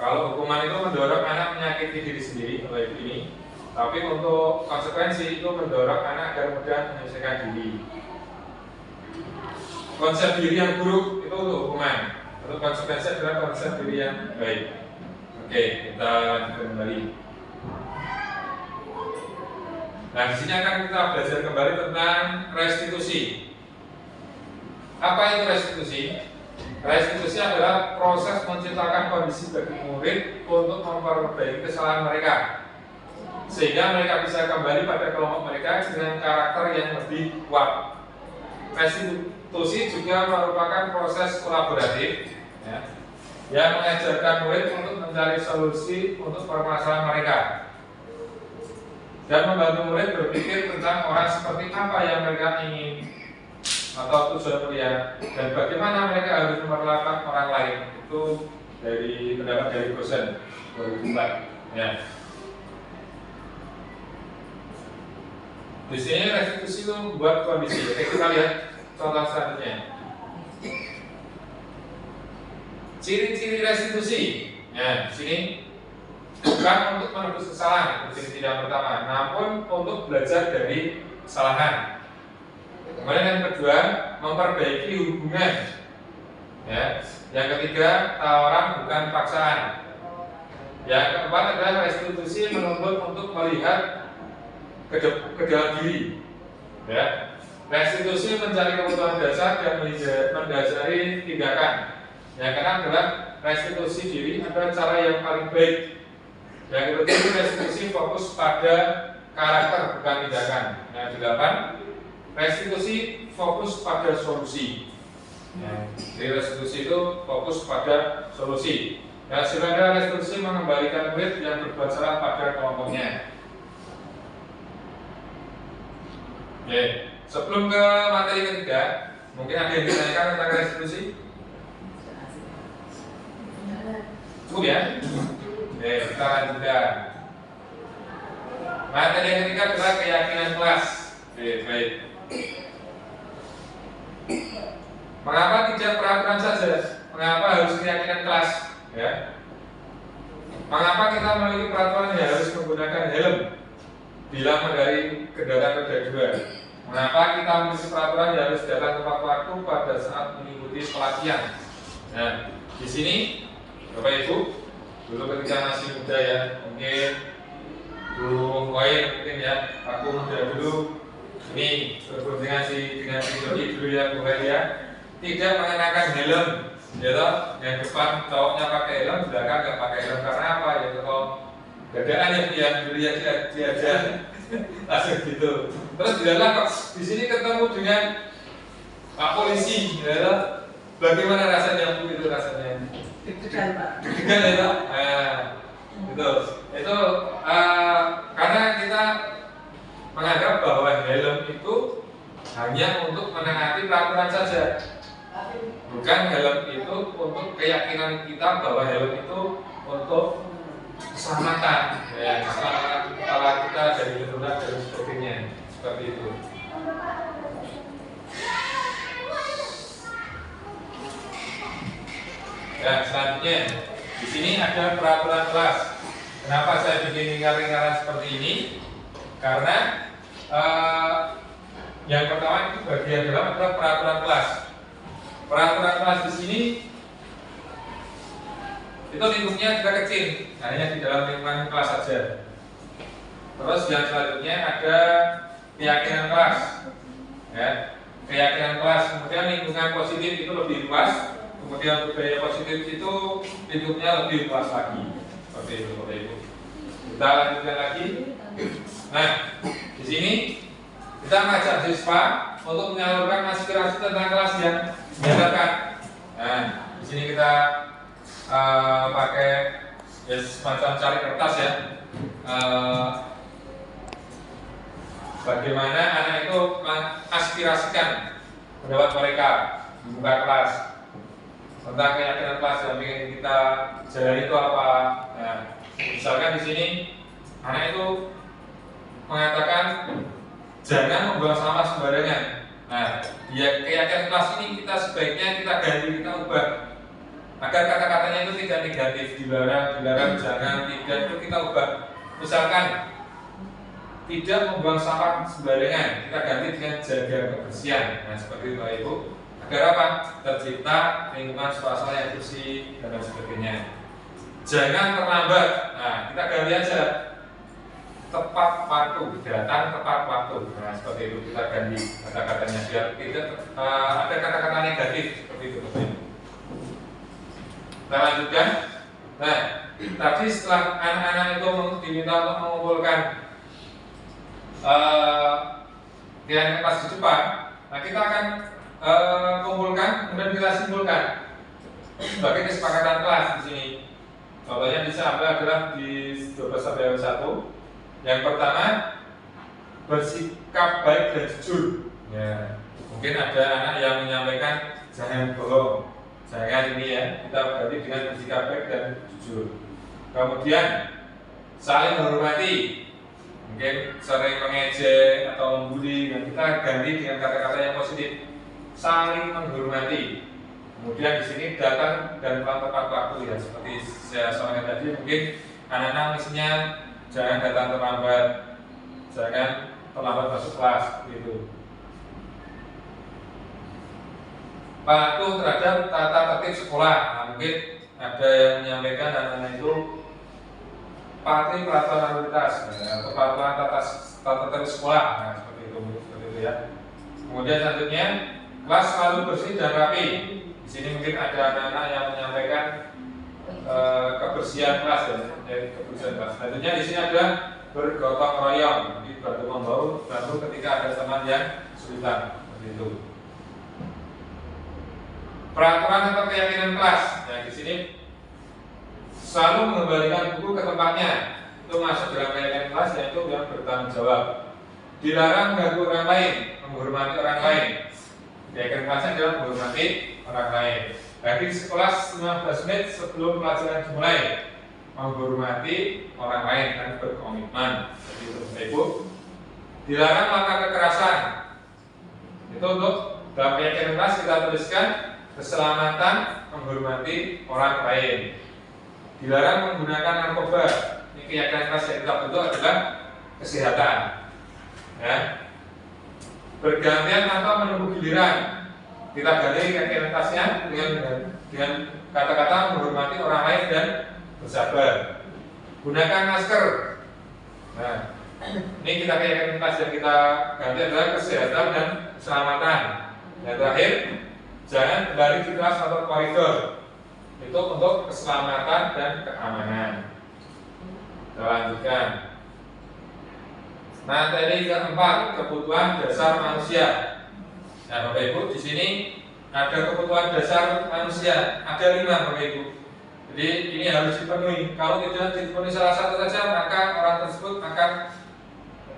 Kalau hukuman itu mendorong anak menyakiti diri sendiri, seperti ini. Tapi untuk konsekuensi itu mendorong anak agar mudah menyelesaikan diri. Konsep diri yang buruk itu untuk hukuman. Untuk konsekuensi adalah konsep diri yang baik. Oke, kita lanjutkan kembali. Nah, di sini akan kita belajar kembali tentang restitusi. Apa itu restitusi? Restitusi adalah proses menciptakan kondisi bagi murid untuk memperbaiki kesalahan mereka, sehingga mereka bisa kembali pada kelompok mereka dengan karakter yang lebih kuat. Restitusi juga merupakan proses kolaboratif, ya, yang mengajarkan murid untuk mencari solusi untuk permasalahan mereka dan membantu murid berpikir tentang orang seperti apa yang mereka ingin atau tujuan kuliah dan bagaimana mereka harus memperlakukan orang lain. Itu dari pendapat dari dosen 2004, ya. Di sini restitusi itu membuat kondisi. Oke, kita lihat contoh selanjutnya. Ciri-ciri restitusi. Nah, di sini bukan untuk menebus kesalahan, ciri yang pertama, namun untuk belajar dari kesalahan. Kemudian yang kedua, memperbaiki hubungan. Ya. Yang ketiga, tawaran bukan paksaan. Yang keempat adalah restitusi menuntut untuk melihat ke dalam diri. Ya. Restitusi mencari kebutuhan dasar dan mendasari tindakan. Yang keenam adalah restitusi diri adalah cara yang paling baik. Yang ketujuh, restitusi fokus pada karakter bukan tindakan. Yang kedelapan, restitusi fokus pada solusi. Jadi restitusi itu fokus pada solusi. Yang selanjutnya restitusi mengembalikan murid yang berbuat salah pada kelompoknya. Oke, sebelum ke materi ketiga, mungkin ada yang ditanyakan tentang restitusi? Cukup ya? Oke, kita lanjutkan. Materi yang ketiga adalah keyakinan kelas. Oke, baik. Mengapa tidak peraturan saja? Mengapa harus keyakinan kelas? Ya. Mengapa kita memiliki peraturan yang harus menggunakan helm bila mengendarai kendaraan roda 2? Mengapa kita memiliki peraturan yang harus datang tepat waktu pada saat mengikuti pelatihan? Nah, di sini Bapak Ibu, dulu ketika masih muda ya, mungkin dulu mungkin ya, aku muda dulu, ini berhubung dengan si Dodi dulu ya, ya, tidak mengenakan helm, ya toh, yang depan cowoknya pakai helm, belakang nggak pakai helm karena apa? Ya kalau gadaan yang dulu ya dia aja langsung gitu. Terus dilalah di sini ketemu dengan Pak Polisi, ya toh, bagaimana rasanya Bu itu rasanya? Deg-degan Pak. Deg-degan ya toh, itu karena kita menganggap bahwa helm itu hanya untuk menaati peraturan saja. Bukan helm itu untuk keyakinan kita bahwa helm itu untuk keselamatan, ya, keselamatan kepala kita dari benturan dan sebagainya, seperti itu. Dan selanjutnya, di sini ada peraturan kelas. Kenapa saya bikin lingkaran-lingkaran seperti ini? Karena yang pertama itu bagian dalam adalah peraturan kelas. Peraturan kelas di sini itu lingkupnya juga kecil, hanya di dalam lingkungan kelas saja. Terus yang selanjutnya ada keyakinan kelas, ya, keyakinan kelas. Kemudian lingkungan positif itu lebih luas. Kemudian budaya positif itu lingkupnya lebih luas lagi. Seperti itu, Bapak Ibu. Kita lanjutkan lagi. Nah, di sini kita mengajak siswa untuk menyalurkan aspirasi tentang kelas yang diadakan. Nah, di sini kita pakai ya, semacam cari kertas ya. Bagaimana anak itu mengaspirasikan pendapat mereka di muka kelas tentang keyakinan kelas yang ingin kita jalani itu apa. Nah, misalkan di sini anak itu mengatakan jangan membuang sampah sembarangan. Nah, dia keyakinan kelas ini kita sebaiknya kita ganti, kita ubah agar kata-katanya itu tidak negatif, dilarang, jangan, tidak, itu kita ubah. Misalkan tidak membuang sampah sembarangan, kita ganti dengan jaga kebersihan. Nah, seperti itu Bapak Ibu. Agar apa? Tercipta lingkungan suasana yang bersih dan lain sebagainya. Jangan terlambat. Nah, kita ganti aja tepat waktu, datang tepat waktu. Nah, seperti itu kita ganti kata-katanya biar tidak ada kata-kata negatif seperti itu. Kita lanjutkan. Nah, tadi setelah anak-anak itu diminta untuk mengumpulkan keyakinan kelas di depan, nah kita akan kumpulkan, kemudian kita simpulkan sebagai kesepakatan kelas di sini. Contohnya bisa adalah di 12-1. Yang pertama, bersikap baik dan jujur. Ya, mungkin ada anak yang menyampaikan jangan bohong, jangan ini ya. Kita berarti dengan bersikap baik dan jujur. Kemudian saling menghormati. Mungkin sering mengejek atau membuli, dan kita ganti dengan kata-kata yang positif. Saling menghormati. Kemudian di sini datang dan pulang tepat waktu ya, seperti saya sampaikan tadi. Mungkin anak-anak misinya jangan datang terlambat, jangan terlambat masuk kelas, gitu. Patuh terhadap tata tertib sekolah. Nah, mungkin ada yang menyampaikan anak-anak itu patuhi peraturan lalu lintas, ya, atau peraturan tata tertib sekolah. Nah, seperti itu ya. Kemudian selanjutnya, kelas selalu bersih dan rapi. Di sini mungkin ada anak-anak yang menyampaikan kebersihan kelas ya, kebersihan kelas. Selanjutnya di sini ada bergotong royong, bantu membaur, bantu ketika ada teman yang kesulitan, seperti itu. Peraturan atau keyakinan kelas. Nah, di sini selalu mengembalikan buku ke tempatnya. Itu masuk dalam keyakinan kelas, yaitu yang bertanggung jawab. Dilarang mengganggu orang lain, menghormati orang lain. Keyakinan kelasnya adalah menghormati orang lain. Jadi sekolah 15 menit sebelum pelajaran dimulai, menghormati orang lain dan berkomitmen. Jadi itu Ibu. Dilarang melakukan kekerasan. Itu untuk dalam keyakinan kelas kita tuliskan keselamatan, menghormati orang lain. Dilarang menggunakan narkoba. Ini keyakinan kelas yang kita bentuk adalah kesehatan. Ya. Bergantian atau menunggu giliran. Kita ganti keyakinan kelasnya dengan kata-kata menghormati orang lain dan bersabar. Gunakan masker. Nah, ini kita keyakinan kelas yang kita ganti adalah kesehatan dan keselamatan. Dan terakhir, jangan kembali di kelas atau koridor. Itu untuk keselamatan dan keamanan. Kita lanjutkan. Materi keempat, kebutuhan dasar manusia. Nah, Bapak Ibu, di sini ada kebutuhan dasar manusia. Ada 5, Bapak Ibu. Jadi ini harus dipenuhi. Kalau tidak dipenuhi salah satu saja, maka orang tersebut akan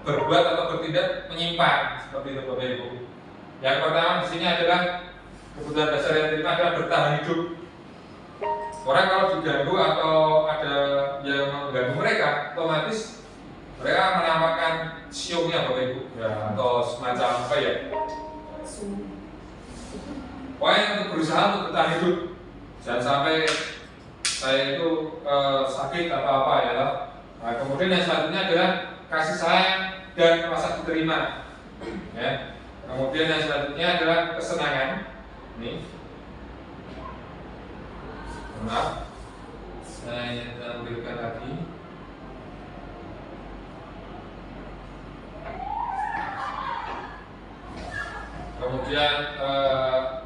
berbuat atau bertindak menyimpang. Seperti itu, Bapak Ibu. Yang pertama di sini adalah kebutuhan dasar yang terima adalah bertahan hidup. Orang kalau diganggu atau ada yang mengganggu mereka, otomatis mereka menampakkan siungnya Bapak Ibu ya, atau semacam apa ya? Pokoknya untuk berusaha untuk bertahan hidup. Jangan sampai saya itu sakit atau apa ya. Nah, kemudian yang selanjutnya adalah kasih sayang dan rasa diterima. Ya. Kemudian yang selanjutnya adalah kesenangan. Ini. Maaf, saya tampilkan lagi. Kemudian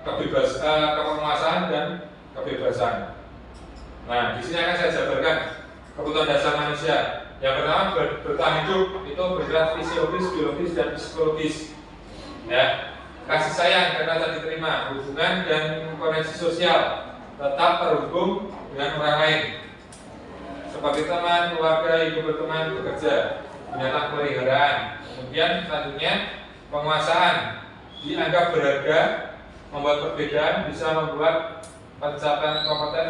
kepenguasaan dan kebebasan. Nah, di sini akan saya jabarkan kebutuhan dasar manusia. Yang pertama, bertahan hidup itu bergerak fisiologis, biologis, dan psikologis. Ya, kasih sayang dan rasa diterima, hubungan dan koneksi sosial, tetap terhubung dengan orang lain, seperti teman, keluarga, ibu berteman, bekerja, binatang peliharaan. Kemudian selanjutnya penguasaan, dianggap berharga, membuat perbedaan, bisa membuat pencapaian kompeten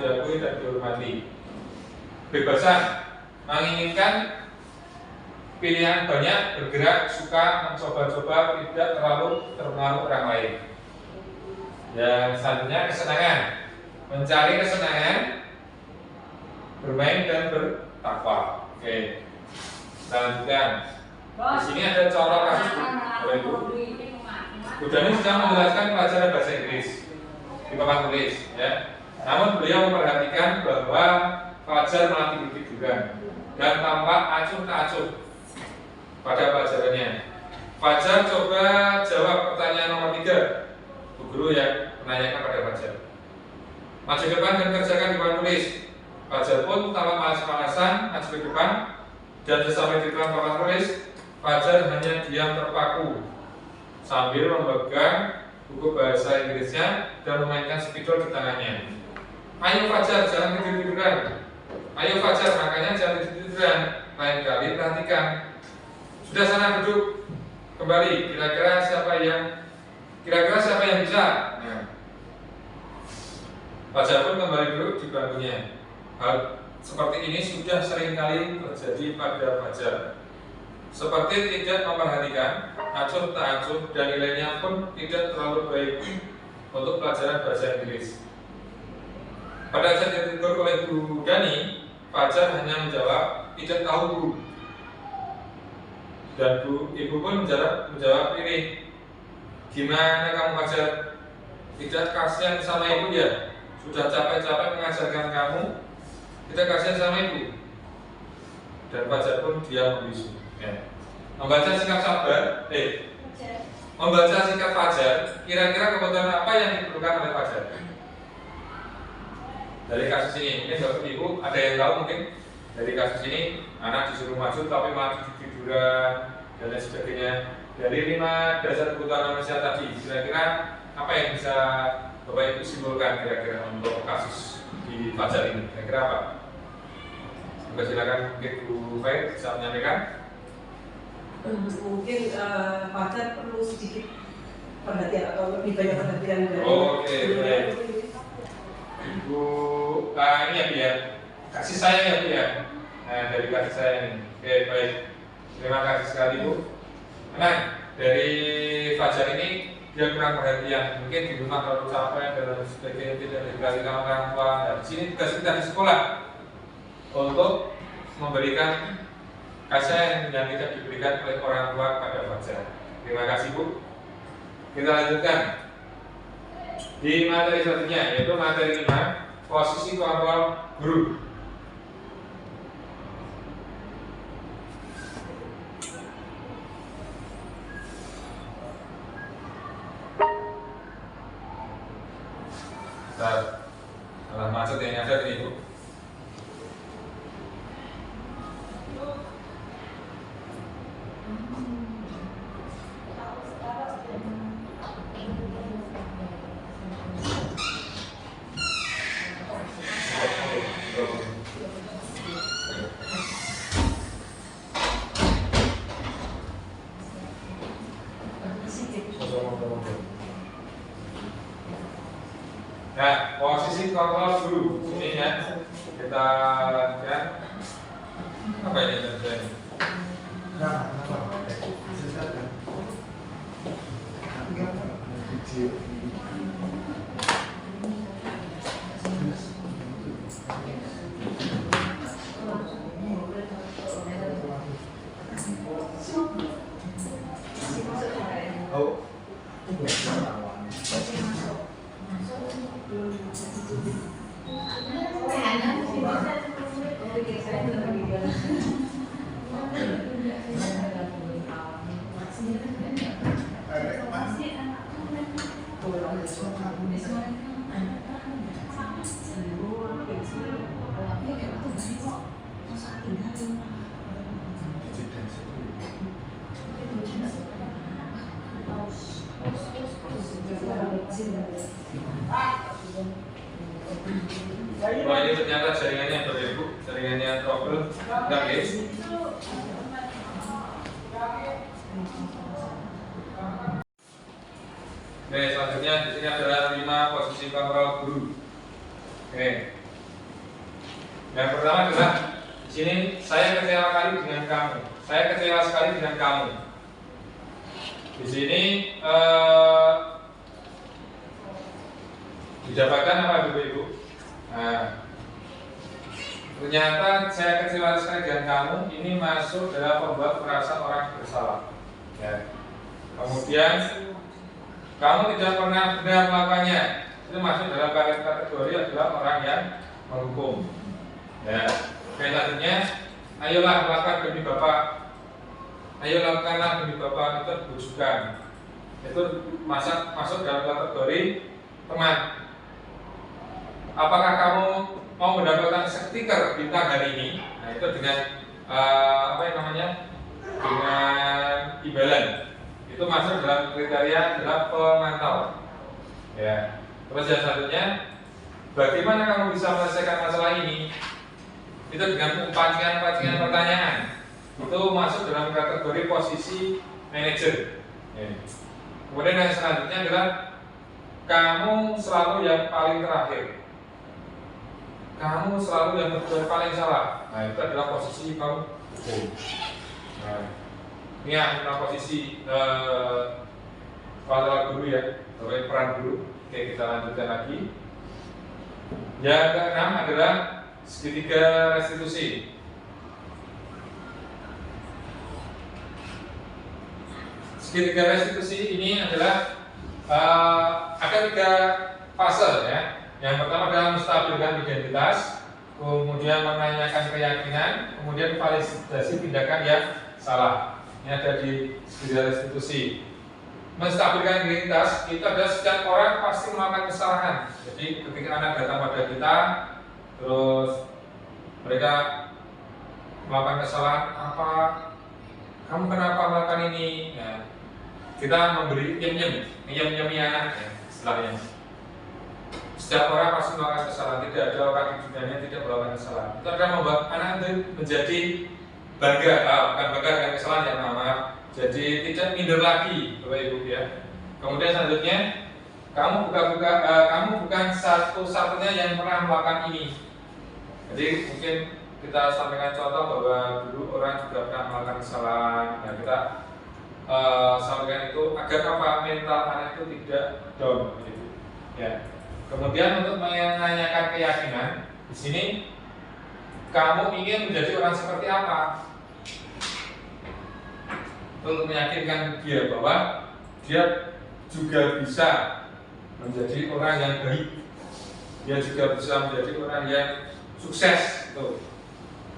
diakui dan dihormati. Kebebasan, menginginkan pilihan banyak, bergerak, suka, mencoba-coba, tidak terlalu terpengaruh orang lain. Yang selanjutnya kesenangan, mencari kesenangan, bermain dan bertakwa. Oke. Selanjutnya, di sini ada contoh kasus Bapak Ibu. Bu Dani sedang menjelaskan pelajaran bahasa Inggris di papan tulis, ya. Namun beliau memperhatikan bahwa Fajar malah tidur-tiduran dan tampak acuh tak acuh pada pelajarannya. Fajar coba jawab pertanyaan nomor 3. Bu guru yang menanyakan pada Fajar. Maju depan dan kerjakan di papan tulis. Fajar pun tampak malas-malasan maju ke depan dan sesampai di depan papan tulis, Fajar hanya diam terpaku sambil memegang buku bahasa Inggrisnya dan memainkan spidol di tangannya. Ayo Fajar, jangan tidur-tiduran. Ayo Fajar, makanya jangan tidur-tiduran. Lain kali perhatikan. Sudah sana duduk kembali. Kira-kira siapa yang bisa? Nah. Fajar pun kembali duduk di bangkunya. Hal seperti ini sudah sering kali terjadi pada Fajar. Seperti tidak memperhatikan, acuh tak acuh, dan nilainya pun tidak terlalu baik untuk pelajaran bahasa Inggris. Pada saat ditegur oleh Bu Dani, Fajar hanya menjawab, tidak tahu Bu. Dan Ibu pun menjawab ini, gimana kamu Fajar? Tidak kasihan sama Ibu ya? Sudah capek-capek mengajarkan kamu, tidak kasihan sama Ibu. Dan Fajar pun diam membisu. Ya. Membaca sikap Fajar, kira-kira kebutuhan apa yang diperlukan oleh Fajar? Dari kasus ini, mungkin Bapak Ibu ada yang tahu mungkin dari kasus ini anak disuruh maju tapi malah tiduran dan lain sebagainya. Dari 5 dasar kebutuhan manusia tadi, kira-kira apa yang bisa Bapak Ibu simpulkan kira-kira untuk kasus di Fajar ini? Kira-kira apa? Silakan mungkin Bu Faid bisa menyampaikan. Mungkin Fajar perlu sedikit perhatian atau lebih banyak perhatian dari Oke, baik. Ibu, ini ya Bu ya, kasih sayang ya Bu ya. Nah, dari kasih sayang ini. Oke, baik. Terima kasih sekali Bu. Nah, dari Fajar ini dia kurang perhatian, mungkin di rumah terlalu capek dan lain sebagainya, tidak diperhatikan orang tua. Nah, di sini tugas kita di sekolah untuk memberikan kasih yang tidak diberikan oleh orang tua pada Fajar. Terima kasih Bu. Kita lanjutkan di materi selanjutnya, yaitu materi 5, posisi kontrol guru. Salah macet yang ada ini Bu. Nah, posisi kontrol dulu ini ya. Kita ya. Apa ini terjadi? Wah, ini ternyata jaringannya berbeda, jaringannya trouble, enggak guys? Oke, selanjutnya di sini ada 5 posisi kontrol guru. Oke. Yang pertama adalah di sini saya kecewa sekali dengan kamu. Saya kecewa sekali dengan kamu. Di sini didapatkan apa Ibu? Nah, ternyata saya kecewa sekali dengan kamu ini masuk dalam membuat perasaan orang bersalah. Ya. Kemudian kamu tidak pernah benar melakukannya, itu masuk dalam kategori adalah orang yang menghukum. Ya. Oke, selanjutnya, ayolah lakukan demi Bapak. Ayo lakukanlah demi Bapak, itu bujukan. Itu masuk dalam kategori teman. Apakah kamu mau mendapatkan stiker bintang hari ini? Nah, itu dengan apa yang namanya? Dengan imbalan. Itu masuk dalam kriteria adalah pemantau. Ya. Terus yang selanjutnya, bagaimana kamu bisa menyelesaikan masalah ini? Itu dengan pancingan pertanyaan. Itu masuk dalam kategori posisi manajer. Ya. Kemudian yang selanjutnya adalah kamu selalu yang paling terakhir. Kamu selalu yang paling salah. Nah, itu adalah posisi kamu hukum. Nah, ini adalah posisi kepala guru ya, atau peran guru. Oke, kita lanjutkan lagi. Yang keenam adalah segitiga restitusi. Segitiga restitusi ini adalah ada 3 fase ya. Yang pertama adalah menstabilkan identitas, kemudian menanyakan keyakinan, kemudian validasi tindakan yang salah. Ini ada di segitiga restitusi. Menstabilkan identitas itu adalah setiap orang pasti melakukan kesalahan. Jadi ketika anak datang pada kita, terus mereka melakukan kesalahan apa? Kamu kenapa melakukan ini? Nah, kita memberi nyem-nyemi anak ya, istilahnya. Setiap orang pasti melakukan kesalahan, tidak ada orang di dunia yang tidak melakukan kesalahan. Itu akan membuat anak itu menjadi bangga, bukan bangga dengan kesalahan ya, maaf. Jadi tidak minder lagi, Bapak Ibu ya. Kemudian selanjutnya, kamu bukan satu-satunya yang pernah melakukan ini. Jadi mungkin kita sampaikan contoh bahwa dulu orang juga pernah melakukan kesalahan. Nah, kita sampaikan itu agar apa mental anak itu tidak down, gitu. Ya. Kemudian untuk menanyakan keyakinan, di sini kamu ingin menjadi orang seperti apa? Untuk meyakinkan dia bahwa dia juga bisa menjadi orang yang baik, dia juga bisa menjadi orang yang sukses. Tuh.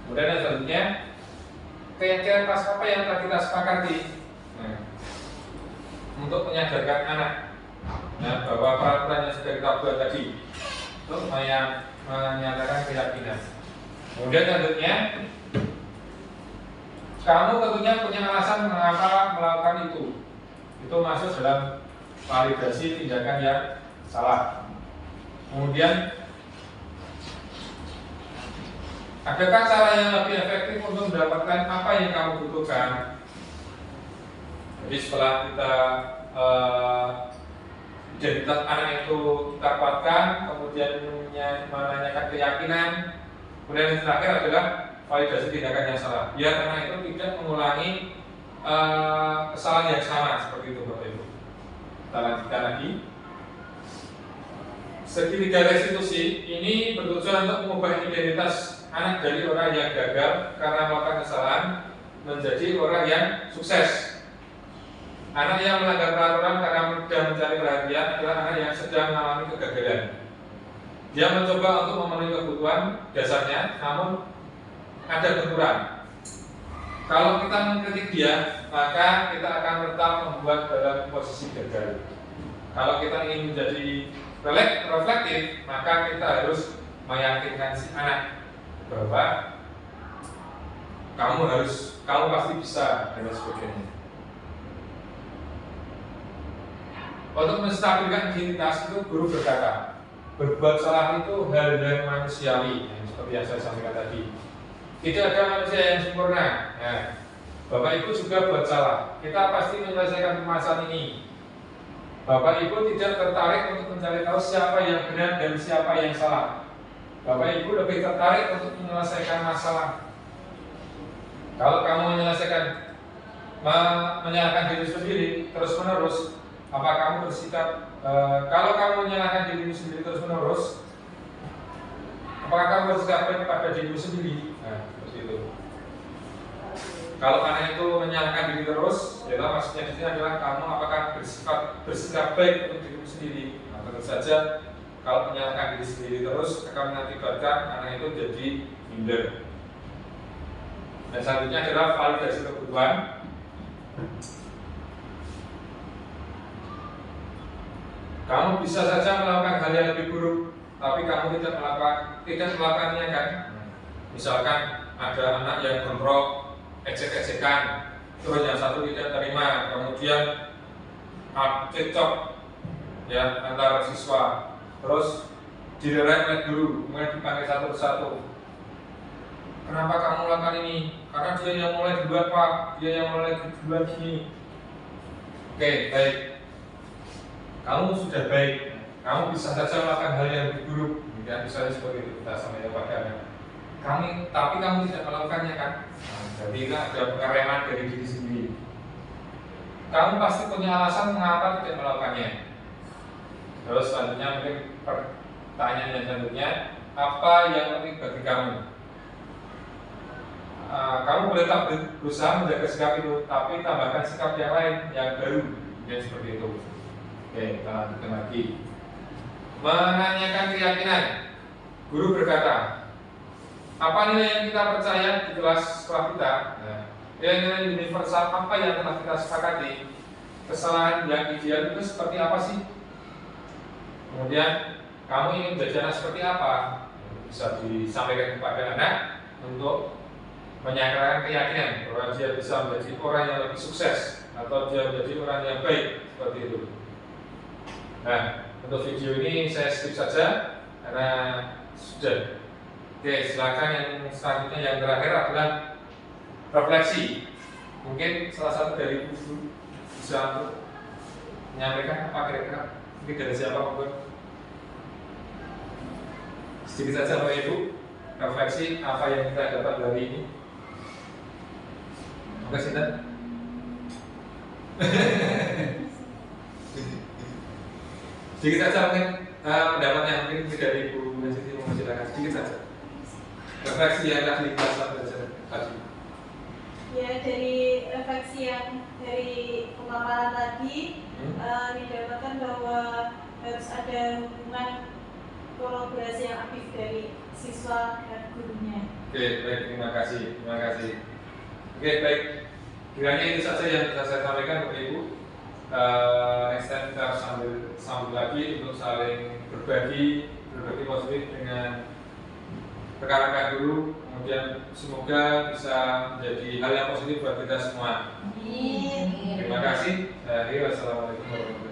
Kemudian yang selanjutnya, keyakinan pas apa yang telah kita sepakati, nah, untuk menyadarkan anak. Nah, bahwa peraturan yang sudah kita buat tadi itu menyatakan keyakinan. Kemudian selanjutnya, kamu tentunya punya alasan mengapa melakukan itu. Itu masuk dalam validasi tindakan yang salah. Kemudian, adakah cara yang lebih efektif untuk mendapatkan apa yang kamu butuhkan? Jadi setelah kita identitas anak itu kita kuatkan, kemudian menanyakan keyakinan, kemudian yang terakhir adalah validasi tindakan yang salah. Biar anak itu tidak mengulangi kesalahan yang sama seperti itu, Bapak Ibu. Kita lanjutkan lagi. Segitiga restitusi ini bertujuan untuk mengubah identitas anak dari orang yang gagal karena melakukan kesalahan menjadi orang yang sukses. Anak yang melanggar peraturan karena mudah mencari perhatian adalah anak yang sedang mengalami kegagalan. Dia mencoba untuk memenuhi kebutuhan dasarnya, namun ada benturan. Kalau kita mengkritik dia, maka kita akan tetap membuat dalam posisi gagal. Kalau kita ingin menjadi reflektif, maka kita harus meyakinkan si anak bahwa kamu pasti bisa dan sebagainya. Untuk menstabilkan identitas itu guru berkata, berbuat salah itu hal yang manusiawi, seperti yang saya sampaikan tadi. Tidak ada manusia yang sempurna. Nah, Bapak Ibu juga buat salah. Kita pasti menyelesaikan permasalahan ini. Bapak Ibu tidak tertarik untuk mencari tahu siapa yang benar dan siapa yang salah. Bapak Ibu lebih tertarik untuk menyelesaikan masalah. Kalau kamu menyalahkan diri sendiri terus menerus, apa kamu bersikap? Kalau kamu menyalahkan dirimu sendiri terus menerus, apakah kamu bersikap baik kepada dirimu sendiri? Nah, seperti itu. Kalau anak itu menyalahkan diri terus, ya maksudnya di sini adalah kamu apakah bersikap baik untuk dirimu sendiri? Nah, tentu saja kalau menyalahkan diri sendiri terus akan mengakibatkan anak itu jadi minder. Dan selanjutnya adalah validasi kebutuhan. Kamu bisa saja melakukan hal yang lebih buruk, tapi kamu tidak melakukannya kan? Misalkan ada anak yang gondrok, ejek-ejekan, terus yang satu tidak terima, kemudian cekcok ya antar siswa, terus direret oleh guru, kemudian dipanggil satu persatu. Kenapa kamu melakukan ini? Karena dia yang mulai duluan Pak, dia yang mulai duluan gini. Oke, baik. Kamu sudah baik, kamu bisa saja melakukan hal yang lebih buruk, ya misalnya seperti itu kita sampaikan padanya. Tapi kamu tidak melakukannya kan? Jadi ini ada pengereman dari diri sendiri. Kamu pasti punya alasan mengapa tidak melakukannya. Terus selanjutnya mungkin pertanyaan yang selanjutnya, apa yang penting bagi kamu? Kamu boleh tak berusaha menjaga sikap itu, tapi tambahkan sikap yang lain, yang baru, ya seperti itu. Oke, kita lanjutkan lagi. Menanyakan keyakinan. Guru berkata, apa nilai yang kita percaya di kelas sekolah kita? Nilai universal apa yang telah kita sepakati? Kesalahan yang ideal itu seperti apa sih? Kemudian, kamu ingin menjadi anak seperti apa? Bisa disampaikan kepada anak untuk menyatakan keyakinan bahwa dia bisa menjadi orang yang lebih sukses atau dia menjadi orang yang baik, seperti itu. Nah, untuk video ini saya skip saja karena sudah. Oke, silakan yang selanjutnya yang terakhir adalah refleksi. Mungkin salah satu dari guru bisa untuk menyampaikan apa kira-kira, mungkin dari siapa pun. Sedikit saja Bapak Ibu, refleksi apa yang kita dapat dari ini. Oke, Sinta. Sedikit saja mungkin pendapatnya mungkin dari Ibu Nasiti mau silakan sedikit saja. Refleksi yang tadi kita belajar tadi. Ya, dari refleksi yang dari pemaparan tadi didapatkan bahwa harus ada hubungan kolaborasi yang aktif dari siswa dan gurunya. Oke, baik, terima kasih. Oke, baik. Kiranya itu saja yang bisa saya sampaikan Bapak Ibu. Next time kita harus sambung lagi untuk saling berbagi positif dengan rekan-rekan guru, kemudian semoga bisa menjadi hal yang positif buat kita semua. Amin. Terima kasih. Wassalamualaikum warahmatullahi wabarakatuh.